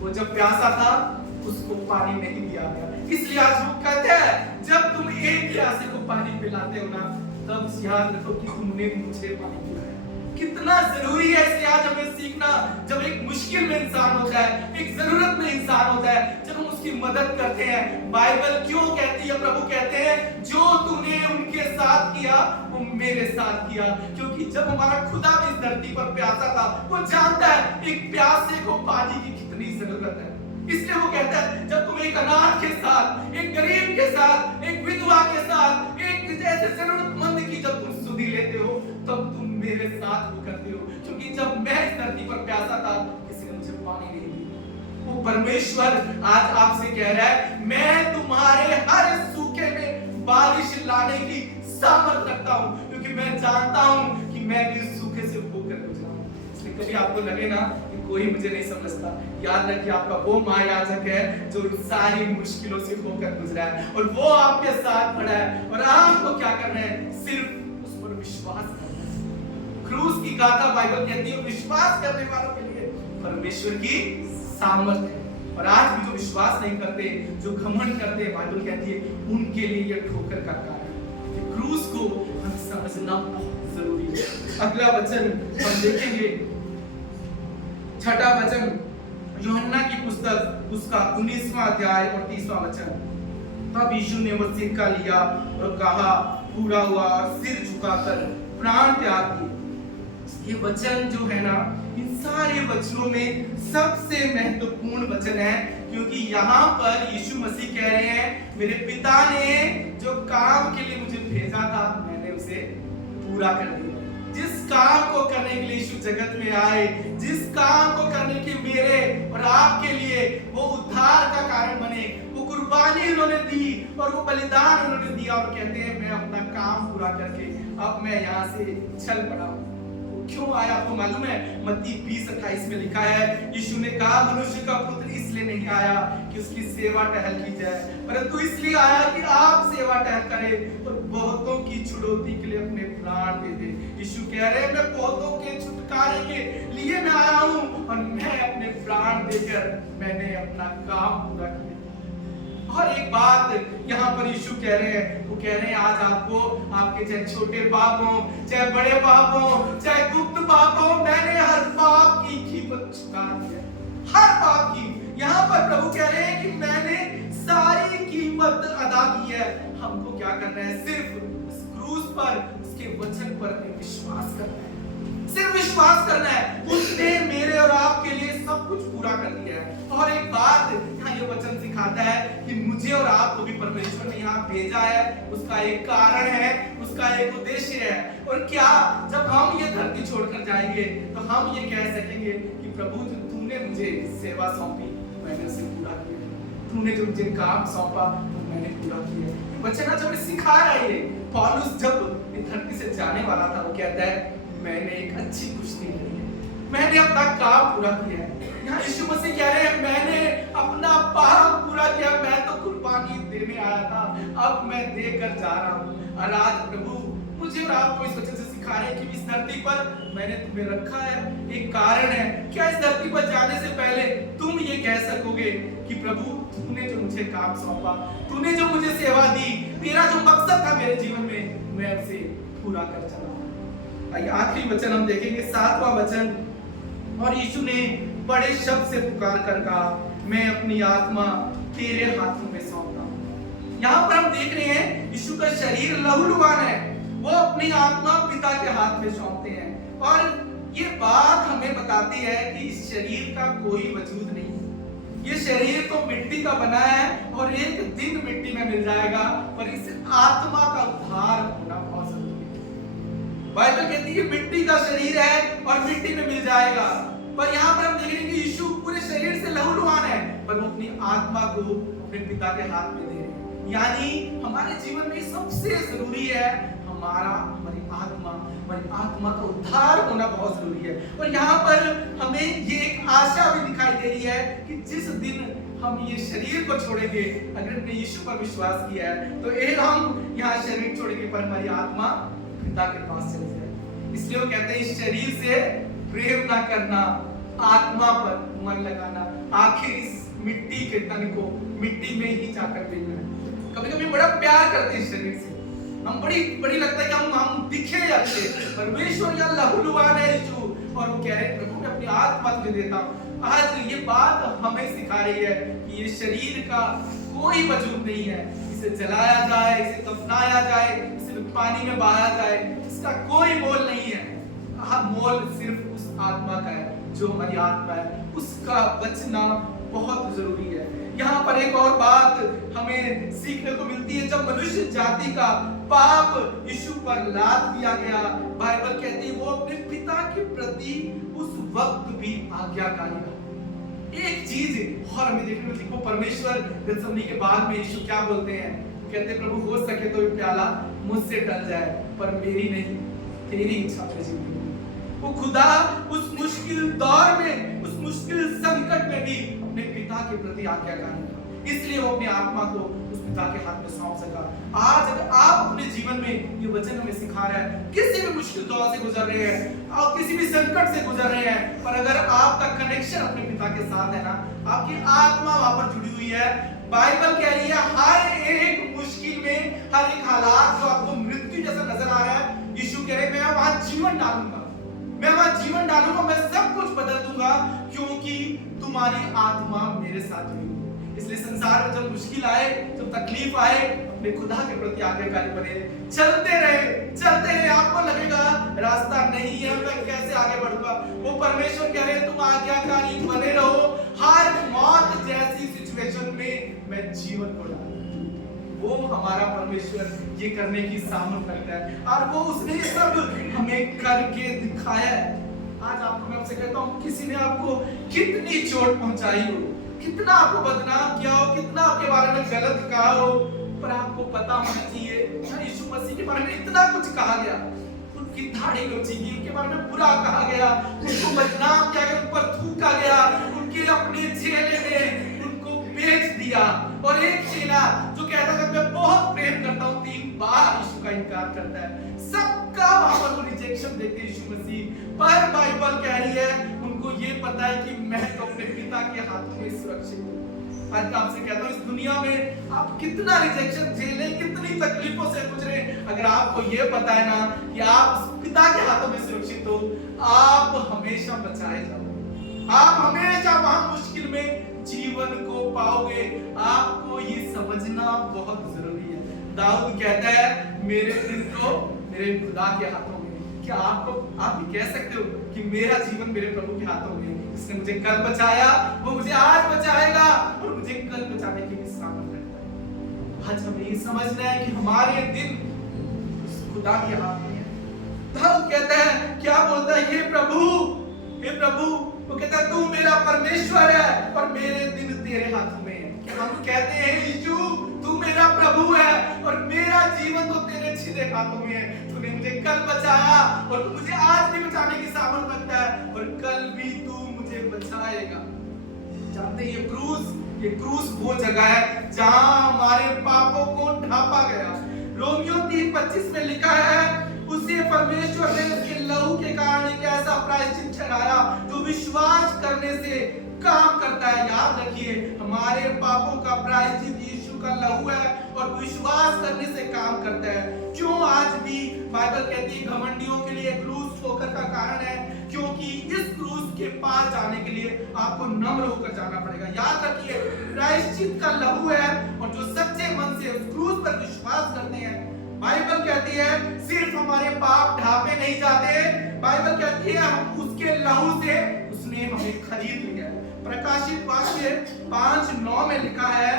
वो जब प्यासा था उसको पानी नहीं दिया गया, इसलिए आज वो कहते हैं जब तुम एक प्यासे को पानी पिलाते हो ना तब याद रखो कि तुमने मुझे पानी पिलाया। कितना जरूरी है इसलिए आज हमें सीखना, जब एक मुश्किल में इंसान होता है, एक जरूरत में इंसान होता है, जब हम उसकी मदद करते हैं। बाइबल क्यों कहती है, प्रभु कहते हैं जो तूने उनके साथ किया वो मेरे साथ किया, क्योंकि जब हमारा खुदा भी इस धरती पर प्यासा था वो जानता है एक प्यासे को पानी की कितनी जरूरत है। इसलिए वो कहता है जब तुम एक अनाथ के साथ, एक गरीब के साथ, एक विधवा के साथ, एक ऐसे जरूरतमंद की जब तुम सुधि लेते हो तब तुम मेरे साथ वो करते हो, क्योंकि जब मैं इस धरती पर प्यासा था किसी ने मुझे पानी नहीं दिया। वो परमेश्वर आज आपसे कह रहा है मैं तुम्हारे हर सूखे में बारिश लाने की सामर्थ रखता हूँ, क्योंकि मैं जानता हूँ कि मैं भी सूखे से होकर गुजरा हूँ। इसलिए कभी आपको लगे ना कि कोई मुझे नहीं समझता, याद रखिए आपका वो महायाजक है जो सारी मुश्किलों से होकर गुजरा है और वो आपके साथ खड़ा है, और आपको क्या करना है, सिर्फ उस पर विश्वास करना है। क्रूस की गाथा बाइबल कहती है विश्वास करने वालों के लिए परमेश्वर की सामर्थ है। और आज भी जो विश्वास नहीं करते, जो घमंड करते, बाइबल कहती है उनके लिए यह ठोकर का कारण है। क्रूस को हम समझना बहुत जरूरी है। अगला वचन हम देखेंगे, छठा वचन यूहन्ना की पुस्तक उसका 19वां अध्याय और 30वां वचन। तब यीशु ने वो सिक्का लिया और कहा पूरा हुआ, और सिर झुकाकर प्राण त्याग दिए। ये वचन जो है ना, इन सारे वचनों में सबसे महत्वपूर्ण वचन है, क्योंकि यहाँ पर यीशु मसीह कह रहे हैं मेरे पिता ने जो काम के लिए मुझे भेजा था मैंने उसे पूरा कर दिया। जिस काम को करने के लिए यीशु जगत में आए, जिस काम को करने के मेरे और आपके लिए वो उद्धार का कारण बने, वो कुर्बानी उन्होंने दी और वो बलिदान उन्होंने दिया, और कहते हैं मैं अपना काम पूरा करके अब मैं यहाँ से चल पड़ा। क्यों आया आपको मालूम है? मत्ती 20:28 में लिखा है, यीशु ने कहा मनुष्य का पुत्र इसलिए नहीं आया कि उसकी सेवा टहल की जाए, परंतु इसलिए आया कि आप सेवा टहल करें और बहुतों की छुड़ौती के लिए अपने प्राण दे दे। यीशु कह रहे हैं मैं बहुतों के छुटकारे के लिए मैं आया हूँ और मैं अपने प्राण देकर मैंने अपना काम पूरा किया। और एक बात यहाँ पर यीशु कह रहे हैं, वो कह रहे हैं आज आपको आपके चाहे छोटे पाप हो, चाहे बड़े पाप हो, चाहे गुप्त पाप हो, मैंने हर पाप की कीमत चुका दी है, हर पाप की। यहाँ पर प्रभु कह रहे हैं कि मैंने सारी कीमत अदा की है। हमको क्या करना है? सिर्फ उस क्रूस पर, उसके वचन पर विश्वास करना है, सिर्फ विश्वास करना है। उसने मेरे और आपके लिए सब कुछ पूरा कर दिया है। और एक बात यहाँ ये वचन सिखाता है कि मुझे और आपको भी परमेश्वर ने यहाँ भेजा है, उसका एक कारण है, उसका एक उद्देश्य है। और क्या जब हम ये धरती छोड़कर जाएंगे तो हम ये कह सकेंगे कि प्रभु जो तूने मुझे सेवा सौंपी मैंने उसे पूरा किया, तूने जो मुझे काम सौंपा तो मैंने पूरा किया। ये वचन आज हमें सिखा रहा है। पौलुस जब इस धरती से जाने वाला था वो कहता है मैंने एक अच्छी कुश्ती लड़ी है, मैंने अपना काम पूरा किया है। यहाँ यीशु मसीह कह रहे हैं मैंने अपना पाप पूरा किया, मैं तो कुर्बानी देने आया था, अब मैं देकर जा रहा हूँ। और आज प्रभु मुझे और आपको इस वचन से सिखा रहे हैं कि इस धरती पर मैंने तुम्हें रखा है, एक कारण है। क्या इस धरती पर जाने से पहले तुम ये कह सकोगे कि प्रभु तूने जो मुझे काम सौंपा, तूने जो मुझे सेवा दी, तेरा जो मकसद था मेरे जीवन में, मैं उसे पूरा कर चला। आखिरी वचन हम देखेंगे, 7वां वचन। और यीशु ने बड़े शब्द से पुकार कर कहा मैं अपनी आत्मा तेरे हाथों में सौंपता हूं। यहाँ पर हम देख रहे हैं यीशु का शरीर लहूलुहान है, वो अपनी आत्मा पिता के हाथ में सौंपते हैं। और ये बात हमें बताती है कि इस शरीर का कोई वजूद नहीं है, ये शरीर तो मिट्टी का बना है और एक दिन मिट्टी में मिल जाएगा, पर इस आत्मा का उद्धार होना बहुत जरूरी है। बाइबल कहती है मिट्टी का शरीर है और मिट्टी में मिल जाएगा, पर यहाँ पर हम देख रहे हैं कि यीशु पूरे शरीर से लहूलुहान है, पर वो अपनी आत्मा को अपने पिता के हाथ में दे रहे हैं। यानी हमारे जीवन में सबसे जरूरी है हमारी आत्मा का उद्धार होना बहुत जरूरी है। और यहाँ पर हमें ये एक आशा भी दिखाई दे रही है कि जिस दिन हम ये शरीर को छोड़ेंगे, अगर हमने यीशु पर विश्वास किया है तो एक हम यहाँ शरीर छोड़ेंगे पर हमारी आत्मा पिता के पास चली जाए। इसलिए वो कहते हैं इस शरीर से प्रेम ना करना, आत्मा पर मन लगाना, आखिर इस मिट्टी के तन को मिट्टी में ही जाकर मिलना है। कभी कभी बड़ा प्यार करते हैं इस शरीर से, हम बड़ी लगता है कि हम दिखे अच्छे, परमेश्वर या लहूलुहान है यीशु, और वो कह रहे हैं प्रभु मैं अपनी आत्मा तुझे देता हूँ। आज ये बात हमें सिखा रही है कि ये शरीर का कोई वजूद नहीं है, इसे जलाया जाए, इसे दफनाया जाए, इसे पानी में बहाया जाए, इसका कोई मोल नहीं है। मोल सिर्फ उस आत्मा का है जो हमारी आत्मा है, उसका बचना बहुत जरूरी है। यहाँ पर एक और बात हमें सीखने को मिलती है, जब मनुष्य जाति का पाप यीशु पर लाद दिया गया, बाइबल कहती है वो अपने पिता के प्रति उस वक्त भी आज्ञाकारी रहा। एक चीज और हमें देखने को मिलती है, परमेश्वर गethsemane के बाग में यीशु क्या बोलते हैं, कहते हैं प्रभु हो सके तो ये प्याला मुझसे टल जाए, पर मेरी नहीं तेरी इच्छा पूरी हो। वो खुदा उस मुश्किल दौर में, उस मुश्किल संकट में भी अपने पिता के प्रति आज्ञाकारी था, इसलिए वो अपनी आत्मा को उस पिता के हाथ में सौंप सका। आज अगर आप अपने जीवन में ये वचन हमें सिखा रहा है, किसी भी मुश्किल दौर से गुजर रहे हैं, आप किसी भी संकट से गुजर रहे हैं, पर अगर आपका कनेक्शन अपने पिता के साथ है ना, आपकी आत्मा वहां पर जुड़ी हुई है, बाइबल कह रही है हर एक मुश्किल में, हर एक हालात जो आपको मृत्यु जैसा नजर आ रहा है, यीशु कह रहे मैं वहां जीवन डालूंगा, मैं वहां जीवन डालूंगा, मैं सब कुछ बदल दूंगा, क्योंकि तुम्हारी आत्मा मेरे साथ जुड़ी हुई है। इसलिए संसार में जब मुश्किल आए, जब तकलीफ आए, अपने खुदा के प्रति आज्ञाकारी बने, चलते रहे। आपको लगेगा रास्ता नहीं है, मैं कैसे आगे बढ़ूंगा, वो परमेश्वर कह रहे तुम आज्ञाकारी बने रहो, हर मौत जैसी सिचुएशन में मैं जीवन को डालूंगा। वो हमारा परमेश्वर ये करने की सामर्थ रखता है, और वो उसने ये सब हमें करके दिखाया है। आज आपको मैं आपसे कहता हूँ, किसी ने आपको कितनी चोट पहुंचाई हो, कितना आपको बदनाम किया हो, कितना आपके बारे में गलत कहा हो, पर आपको पता होना चाहिए यीशु मसीह के बारे में इतना कुछ कहा गया, उनकी दाढ़ी नोची गई, उनके बारे में बुरा कहा गया, उनको बदनाम किया गया, उन पर थूका गया, उनके अपने चेले ने उनको बेच दिया, और एक चेला जो कहता था मैं बहुत प्रेम करता हूँ, 3 बार यीशु का इनकार करता है। सबका वहां पर वो रिजेक्शन देते यीशु मसीह, पर बाइबल कह रही है उनको ये पता है कि मैं तो अपने पिता के हाथों में सुरक्षित हूँ। आज मैं आपसे कहता हूँ, इस दुनिया में आप कितना रिजेक्शन झेले, कितनी तकलीफों से गुजरे, अगर आपको ये पता है ना कि आप पिता के हाथों में सुरक्षित हो, आप हमेशा बचाए जाओगे, आप हमेशा वहां मुश्किल में जीवन को पाओगे। आपको ये समझना बहुत जरूरी है। दाऊद कहता है मेरे दिल को मेरे खुदा के हाथों में। क्या आप भी कह सकते हो कि मेरा जीवन मेरे प्रभु के हाथों में, इसने मुझे कल बचाया, वो मुझे आज बचाएगा, और मुझे कल बचाने की भी सामर्थ रखता है। आज हमें ये समझना है कि हमारे दिन उस खुदा के हाथ में है। दाऊद कहता है, क्या बोलता है, हे प्रभु, वो कहता है तू मेरा परमेश्वर है और मेरे दिन तेरे हाथों में है। क्या हम कहते हैं यीशु तू मेरा प्रभु है और मेरा जीवन तो तेरे सीधे हाथों में है, तूने मुझे कल बचाया और तू मुझे आज भी बचाने की सामर्थ रखता है, और कल भी तू मुझे बचाएगा। जानते हैं ये क्रूस वो जगह है जहां हमारे पापों को ढापा गया। रोमियो 3:25 में लिखा है, उसे परमेश्वर ने उसके लहू के कारण एक ऐसा प्रायश्चित ठहराया जो विश्वास करने से काम करता है। याद रखिए, हमारे पापों का प्रायश्चित यीशु का लहू है और विश्वास करने से काम करता है। क्यों आज भी बाइबल कहती है घमंडियों के लिए क्रूस ठोकर का कारण है, क्योंकि इस क्रूस के पास जाने के लिए आपको नम्र होकर जाना पड़ेगा। याद रखिए, प्रायश्चित का लहू है, और जो सच्चे मन से उस क्रूस पर विश्वास करते हैं, बाइबल कहती है सिर्फ हमारे पाप ढापे नहीं जाते, बाइबल कहती है हम उसके लहू से उसने हमें खरीद लिया। प्रकाशित वाक्य 5:9 में लिखा है,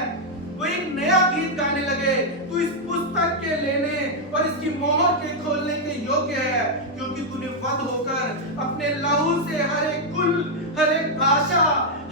वो एक नया गीत गाने लगे, तू इस पुस्तक के लेने और इसकी मोहर के खोलने के योग्य है, क्योंकि तूने वध होकर अपने लहू से हर एक कुल, हर एक भाषा,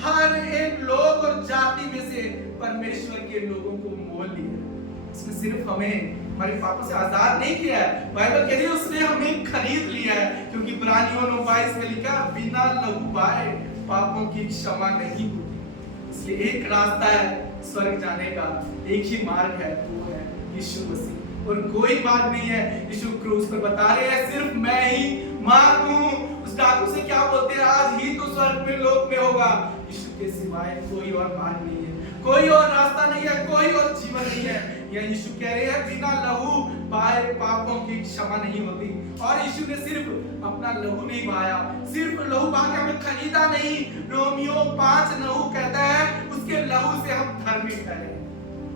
हर एक लोग और जाति में से परमेश्वर के लोगों को मोल लिया। इसने सिर्फ हमें हमारे पापों से आजाद नहीं किया है, बाइबल कह रही है उसने हमें खरीद लिया है, क्योंकि इब्रानियों 9:22 में लिखा, बिना लहू बहाए पापों की क्षमा नहीं होती। इसलिए एक रास्ता है स्वर्ग जाने का, एक ही मार्ग है, वो है यीशु मसीह, और कोई मार्ग नहीं है। यीशु क्रूस पर बता रहे हैं सिर्फ मैं ही मार्ग हूं। उस डाकू से क्या बोलते हैं, आज ही तो स्वर्ग में लोक में होगा। यीशु के सिवाय कोई और मार्ग नहीं है, कोई और रास्ता नहीं है, कोई और जीवन नहीं है। यह यीशु कह रहे हैं बिना लहू बहाए पापों की क्षमा नहीं होती। और यीशु ने सिर्फ अपना लहू नहीं बहाया, सिर्फ लहू बहा के हमें खरीदा नहीं। रोमियो 5:9 कहता है उसके लहू से हम धर्मी ठहरे,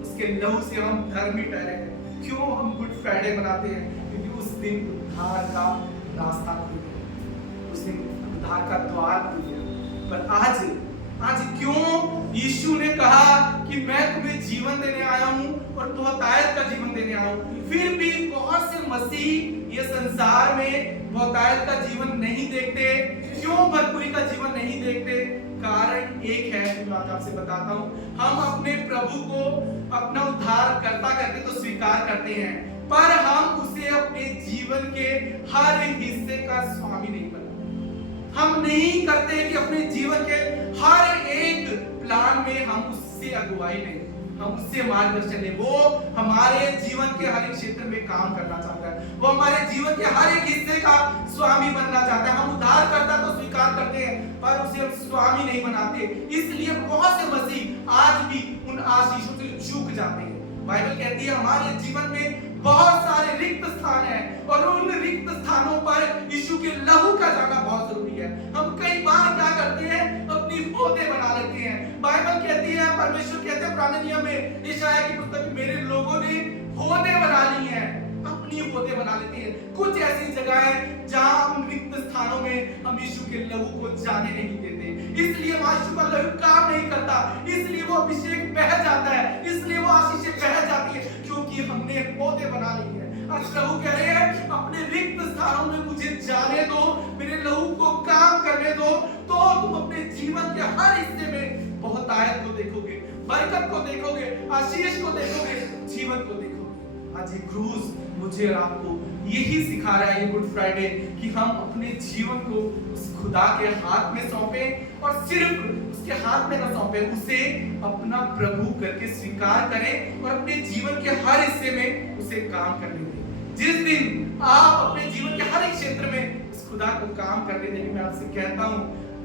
उसके लहू से हम धर्मी ठहरे। क्यों हम गुड फ्राइडे मनाते हैं? क्योंकि उस दिन उद्धार का रास्ता खुल गया, उस दिन उद्धार का द्वार खुल गया। पर आज क्यों यीशु ने कहा कि मैं तुम्हें जीवन देने आया हूं और बहुतायत का जीवन देने आया हूं, फिर भी बहुत से मसीह ये संसार में बहुतायत का जीवन नहीं देखते? क्यों भरपूरी का जीवन नहीं देखते? कारण एक है जो मैं आपसे बताता हूं, हम अपने प्रभु को अपना उद्धार करता करके तो स्वीकार करते हैं, पर हम उसे अपने जीवन के हर हिस्से का स्वामी नहीं बनाते। हम नहीं करते कि अपने जीवन के हर एक प्लान में हम उससे अगुवाई लें, हम उससे मार्गदर्शन ले। वो हमारे जीवन के हर एक क्षेत्र में काम करना चाहता है, वो हमारे जीवन के हर एक हिस्से का स्वामी बनना चाहता है। हम उद्धारकर्ता तो स्वीकार करते हैं पर उसे हम स्वामी नहीं बनाते, इसलिए बहुत से मसीह आज भी उन आशीषों से चूक जाते हैं। बाइबल कहती है हमारे जीवन में बहुत सारे रिक्त स्थान है और उन रिक्त स्थानों पर यीशु के लहू का जाना बहुत जरूरी है। हम कई बार क्या करते हैं, अपनी होदे बना लेते हैं। बाइबल कहती है, परमेश्वर कहते हैं पुराने नियम में यशायाह की पुस्तक में, मेरे लोगों ने होदे बना ली हैं, अपनी होदे बना लेते हैं। कुछ ऐसी जगह है जहां हम रिक्त स्थानों में हम यीशु के लहू को जाने नहीं देते, इसलिए यीशु का लहू काम नहीं करता, इसलिए वो अभिषेक बह जाता है, इसलिए वो आशीषें बह जाती है, क्योंकि हमने पौधे बना लिए हैं। आज प्रभु कह रहे हैं अपने रिक्त स्थानों में मुझे जाने दो, मेरे लहू को काम करने दो, तो तुम अपने जीवन के हर हिस्से में बहुत आयत को देखोगे, बरकत को देखोगे, आशीष को देखोगे, जीवन को देखोगे। आज ये क्रूस मुझे और आपको यही सिखा रहा है ये गुड फ्राइडे, कि हम अपने जीवन को उस खुदा के हाथ में सौंपें और सिर्फ उसके हाथ में ना सौंपें, उसे अपना प्रभु करके स्वीकार करें और अपने जीवन के हर हिस्से में उसे काम करने दें। जिस दिन आप अपने जीवन के हर एक क्षेत्र में उस खुदा को काम करने देंगे, मैं आपसे कहता हूं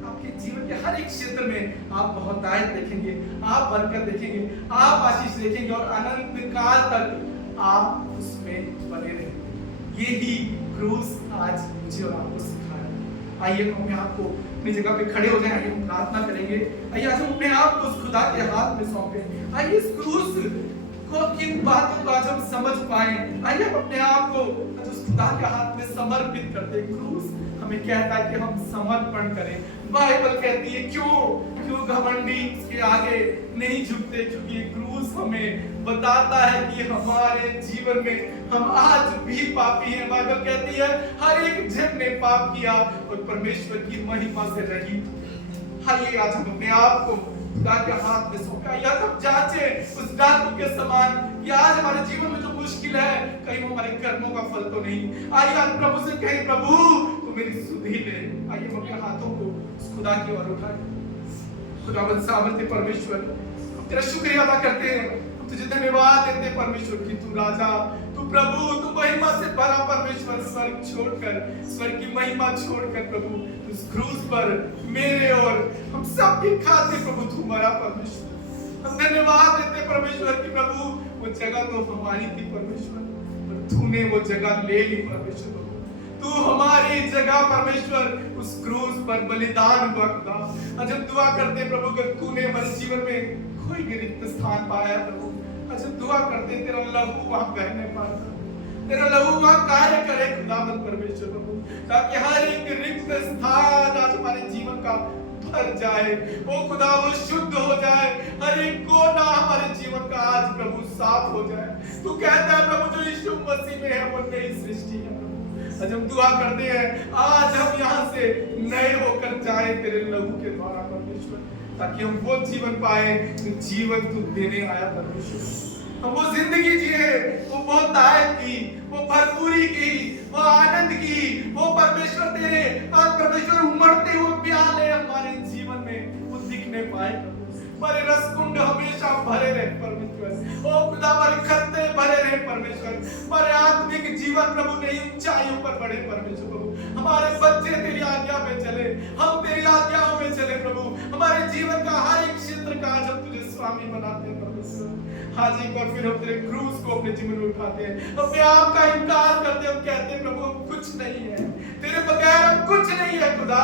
आपके जीवन के हर एक क्षेत्र में आप बहुत आयत देखेंगे, आप बरकत देखेंगे, आप आशीष देखेंगे और अनंत काल तक आप उसमें बने रहेंगे। यही क्रूस आज मुझे और आपको सिखा रहा है। आइए हम आपको अपनी जगह पे खड़े हो जाएं, आइए हम प्रार्थना करेंगे, आइए आज हम अपने आप को उस खुदा के हाथ में सौंपें। आइए इस क्रूस को किन बातों को आज हम समझ पाएं, आइए हम अपने आप को आज उस खुदा के हाथ में समर्पित करते हैं। क्रूस हमें कहता है कि हम समर्पण करें। बाइबल कहती है क्यों घमंडी इसके आगे नहीं झुकते, क्योंकि क्रूस हमें बताता है कि हमारे जीवन में हम आज भी पापी हैं। बाइबल कहती है हर एक जन ने पाप किया और परमेश्वर की महिमा से रहित। आइए आज हम अपने आप को खुदा के हाथ में सौंपे, आइए हम जांचे उस डाकू के समान कि आज हमारे जीवन में जो मुश्किल है कहीं वो हमारे कर्मों का फल तो नहीं। आइए आज प्रभु से कहें, प्रभु तू मेरी सुधि ले। आइए हम अपने हाथों को उस खुदा की ओर उठाएं। खुदावंद सामर्थ्य परमेश्वर, हम तेरा शुक्रिया अदा करते हैं, हम तुझे धन्यवाद देते हैं परमेश्वर कि तू राजा, तू प्रभु, तू महिमा से भरा परमेश्वर, स्वर्ग छोड़कर, स्वर्ग की महिमा छोड़कर प्रभु उस क्रूस पर मेरे और हम सब की खातिर प्रभु तू मरा परमेश्वर। हम धन्यवाद देते परमेश्वर कि प्रभु वो जगह तो हमारी थी परमेश्वर, पर तूने वो जगह ले ली परमेश्वर। तू हमारी जगह परमेश्वर उस क्रूस पर बलिदान हुआ खुदा। आज हम दुआ करते प्रभु कि तूने हमारे जीवन में कोई भी रिक्त स्थान पाया प्रभु, आज हम दुआ करते तेरा लहू वहां बहने पाता, तेरा लहू वहां कार्य करे खुदावंद परमेश्वर प्रभु, ताकि हर एक रिक्त स्थान आज हमारे जीवन का भर जाए, ओ खुदा वो शुद्ध हो जाए, हर एक कोना हमारे जीवन का आज प्रभु साफ हो जाए। तू कहता है प्रभु जो यीशु मसीह में है वो नई सृष्टि है। आज हम दुआ करते हैं आज हम यहाँ से नए होकर जाए तेरे लहू के द्वारा परमेश्वर, ताकि हम वो जीवन पाए जो जीवन तू देने आया परमेश्वर। हम वो जिंदगी जिए, वो बहुत आयत की, वो भरपूरी की, वो आनंद की, वो परमेश्वर तेरे और परमेश्वर उमड़ते हुए प्याले हमारे जीवन में वो दिखने पाए। हमारे रसकुंड हमेशा भरे रहे परमेश्वर, ओ खुदा हमारे खत्ते भरे रहे परमेश्वर, हमारे आत्मिक जीवन प्रभु नई ऊंचाइयों पर बढ़े परमेश्वर प्रभु, हमारे बच्चे तेरी आज्ञा में चले, हम तेरी आज्ञाओं में चले प्रभु, हमारे जीवन का हर एक क्षेत्र का आज हम तुझे स्वामी बनाते हैं परमेश्वर। आज एक बार फिर हम तेरे क्रूस को अपने जीवन में उठाते हैं, अपने आप का इनकार करते हैं, हम कहते हैं प्रभु कुछ नहीं है, तेरे बगैर हम कुछ नहीं है खुदा।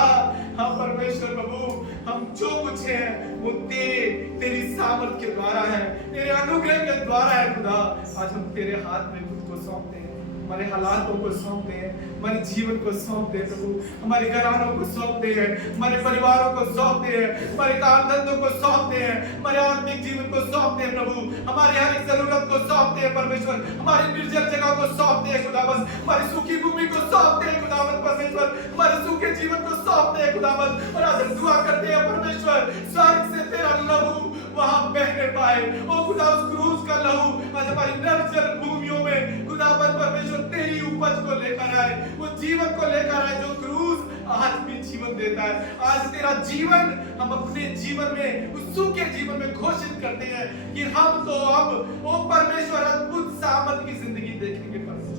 हाँ परमेश्वर प्रभु, हम जो कुछ है वो तेरी सामर्थ के द्वारा है, तेरे अनुग्रह के द्वारा है खुदा। आज हम तेरे हाथ में खुद को सौंपते हैं, हमारे हालातों को सौंपते हैं, हमारे जीवन को सौंपते हैं प्रभु, हमारे घरानों को सौंपते हैं, हमारे परिवारों को सौंपते हैं, हमारे काम धंधों को सौंपते हैं, हमारे आत्मिक जीवन को सौंपते हैं प्रभु, हमारी हर एक जरूरत को सौंपते हैं परमेश्वर, हमारी निर्जल जगह को सौंपते हैं खुदावन, हमारी सूखी भूमि को सौंपते हैं खुदावन परमेश्वर, हमारे सूखे जीवन को सौंपते हैं खुदावन। और आज हम दुआ करते हैं परमेश्वर स्वर्ग से तेरा लहू वहां बहने पाए, ओ खुदा उस क्रूस का लहू आज हमारी निर्जल भूमियों में खुदावन परमेश्वर तेरी उपज को लेकर आए, वो जीवन को लेकर आए जो क्रूस आज भी जीवन देता है। आज तेरा जीवन हम अपने जीवन में, उस सूखे जीवन में घोषित करते हैं कि हम तो अब ओ परमेश्वर अद्भुत सामर्थ की जिंदगी देखेंगे। परमेश्वर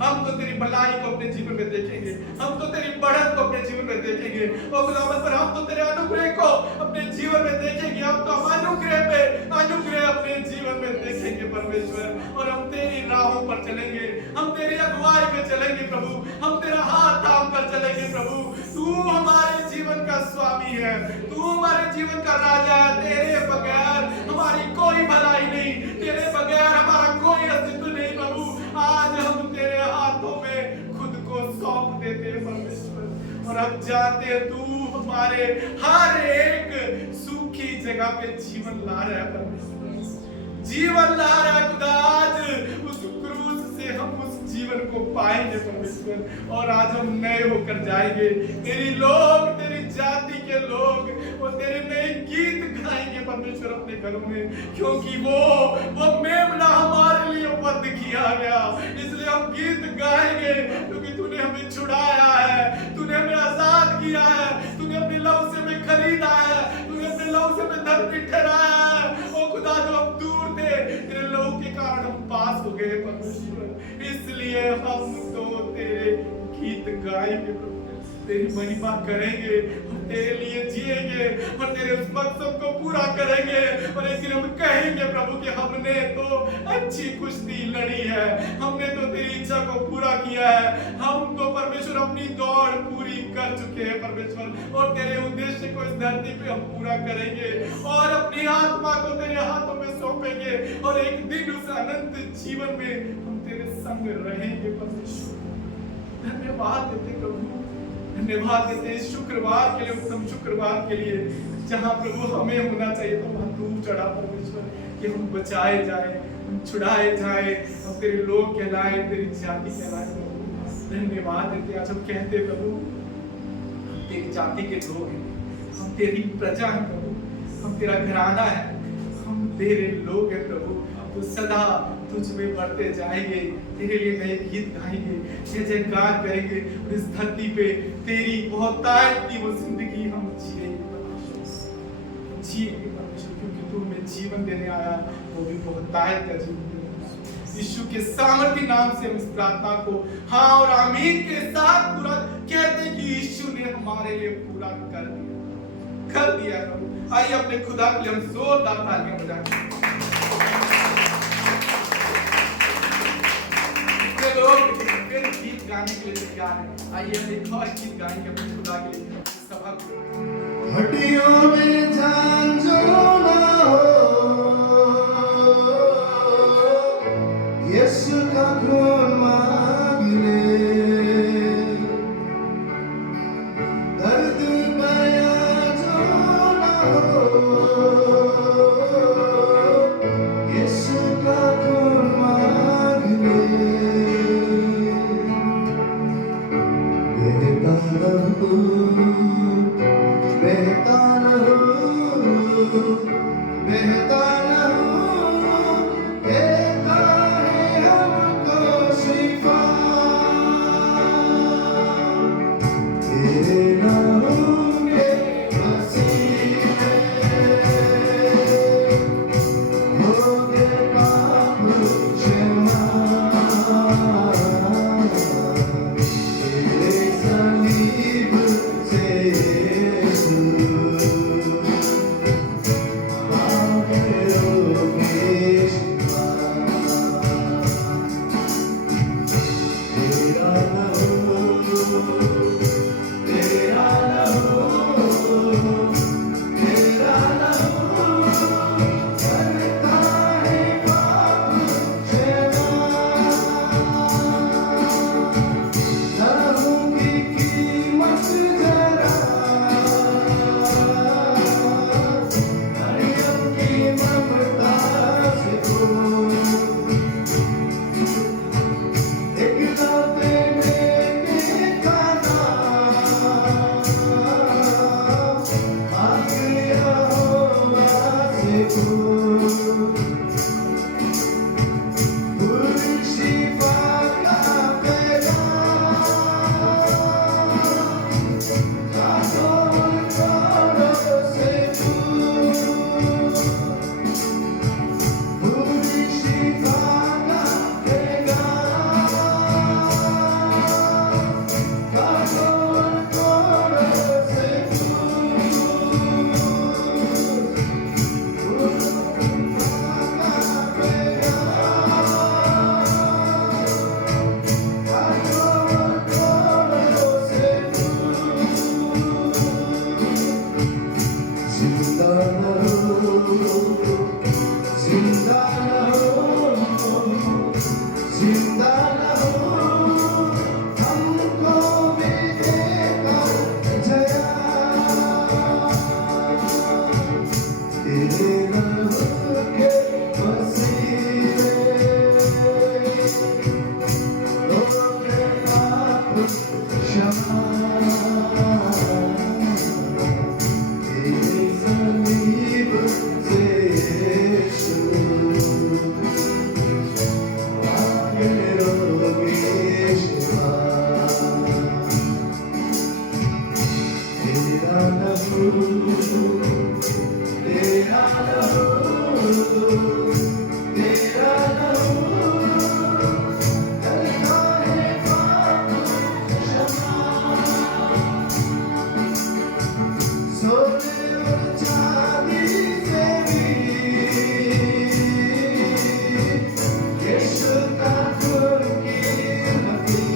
हम तो तेरी भलाई को अपने जीवन में देखेंगे, हम तो तेरी बढ़त को अपने जीवन में देखेंगे। ओ खुदावंद पर हम तो तेरे अनुग्रह को अपने जीवन में देखेंगे। हम तो अनुग्रह पे अनुग्रह अपने जीवन में देखेंगे परमेश्वर, और हम तेरी राहों पर चलेंगे, हम तेरी अगुवाई में चलेंगे प्रभु, हम तेरा हाथ थाम कर चलेंगे प्रभु। तू हमारे जीवन का स्वामी है, तू हमारे जीवन का राजा है। तेरे बगैर हमारी कोई भलाई नहीं, तेरे बगैर हमारा कोई अस्तित्व नहीं प्रभु। आज हम तेरे हाथों में खुद को सौंप देते हैं परमेश्वर, और हम जानते हैं तू हमारे हर एक सूखी जगह पे जीवन ला रहा है परमेश्वर, जीवन ला रहा है खुदा। आज उस क्रूस से हम उस जीवन को पाएंगे परमेश्वर, और आज हम नए होकर जाएंगे। तेरी लोग, तेरी जाति के लोग वो तेरे नए गीत गाएंगे परमेश्वर अपने घरों में, क्योंकि वो मेमना हमारे लिए वध किया गया। इसलिए हम गीत गाएंगे, क्योंकि तूने हमें छुड़ाया है, तूने हमें आजाद किया है, तूने अपने लहू से हमें खरीदा है, तूने अपने लहू से हमें धर्मी ठहराया है। ओ खुदा, जो हम दूर थे, तेरे लहू के कारण हम पास हो गए परमेश्वर। इसलिए हम तो तेरे गीत गाएंगे प्रभु, तेरी महिमा करेंगे, हम तेरे लिए जिएंगे और तेरे उस मकसद को पूरा करेंगे। और एक दिन हम कहेंगे प्रभु कि हमने तो अच्छी कुश्ती लड़ी है, हमने तो तेरी इच्छा को पूरा किया है, हम तो परमेश्वर अपनी दौड़ पूरी कर चुके हैं परमेश्वर, और तेरे उद्देश्य को इस धरती पे हम पूरा करेंगे और अपनी आत्मा को तेरे हाथों में सौंपेंगे, और एक दिन उस अनंत जीवन में हम तेरे संग रहेंगे परमेश्वर। धन्यवाद देते प्रभु, धन्यवाद देते इस शुक्रवार के लिए, उत्तम शुक्रवार के लिए, जहाँ प्रभु हमें होना चाहिए तो वहाँ तू चढ़ा परमेश्वर, कि हम बचाए जाए, हम छुड़ाए जाए, हम तेरे लोग कहलाए, तेरी जाति कहलाए प्रभु। धन्यवाद देते। आज हम कहते प्रभु हम तेरी जाति के लोग हैं, हम तेरी प्रजा हैं प्रभु, हम तेरा घराना है, हम तेरे लोग हैं प्रभु। तो सदा तुझ में बढ़ते जाएंगे, तेरे लिए नए गीत गाएंगे, जय जयकार करेंगे, और इस धरती पे तेरी बहुतायत की वो जिंदगी हम जिएंगे परमेश्वर, क्योंकि तू हमें जीवन देने आया, वो भी बहुतायत का जीवन। यीशु के सामर्थी नाम से हम इस प्रार्थना को हाँ और आमीन के साथ पूरा कहते हैं कि यीशु ने हमारे लिए पूरा कर दिया प्रभु। आइए अपने खुदा के लिए हम जोरदार तालियां बजाएं। लोग फिर गीत गाने के लिए तैयार हैं। आइए हम एक और गीत गाएंगे अपने खुदा के लिए। सभा हड्डियों में जान जो ना हो, यीशु का खून मांग ले, दर्द बयां जो ना हो, यीशु का खून मांग ले। तेरा लहू तेरा लहू तेरा लहू करता है पाप क्षमा सोने और चांदी से भी यीशु का खून कीमती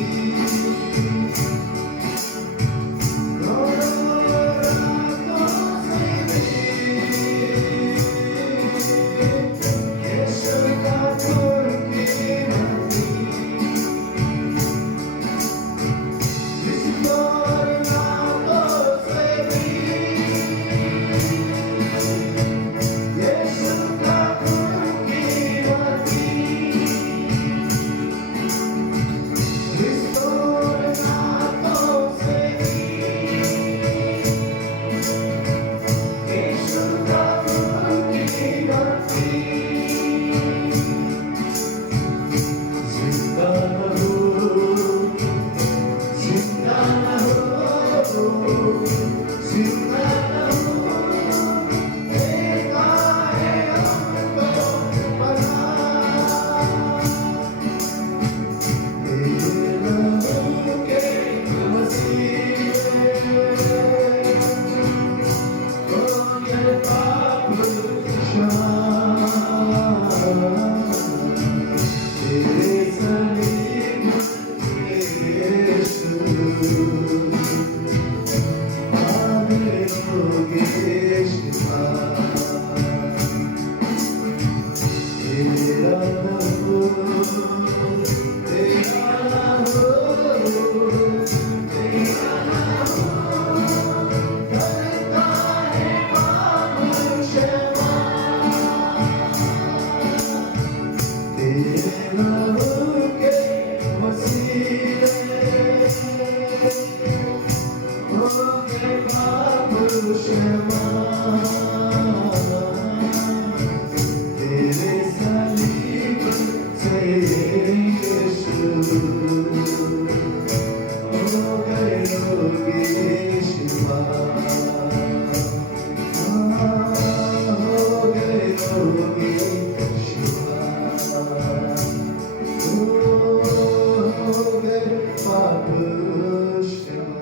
Papa,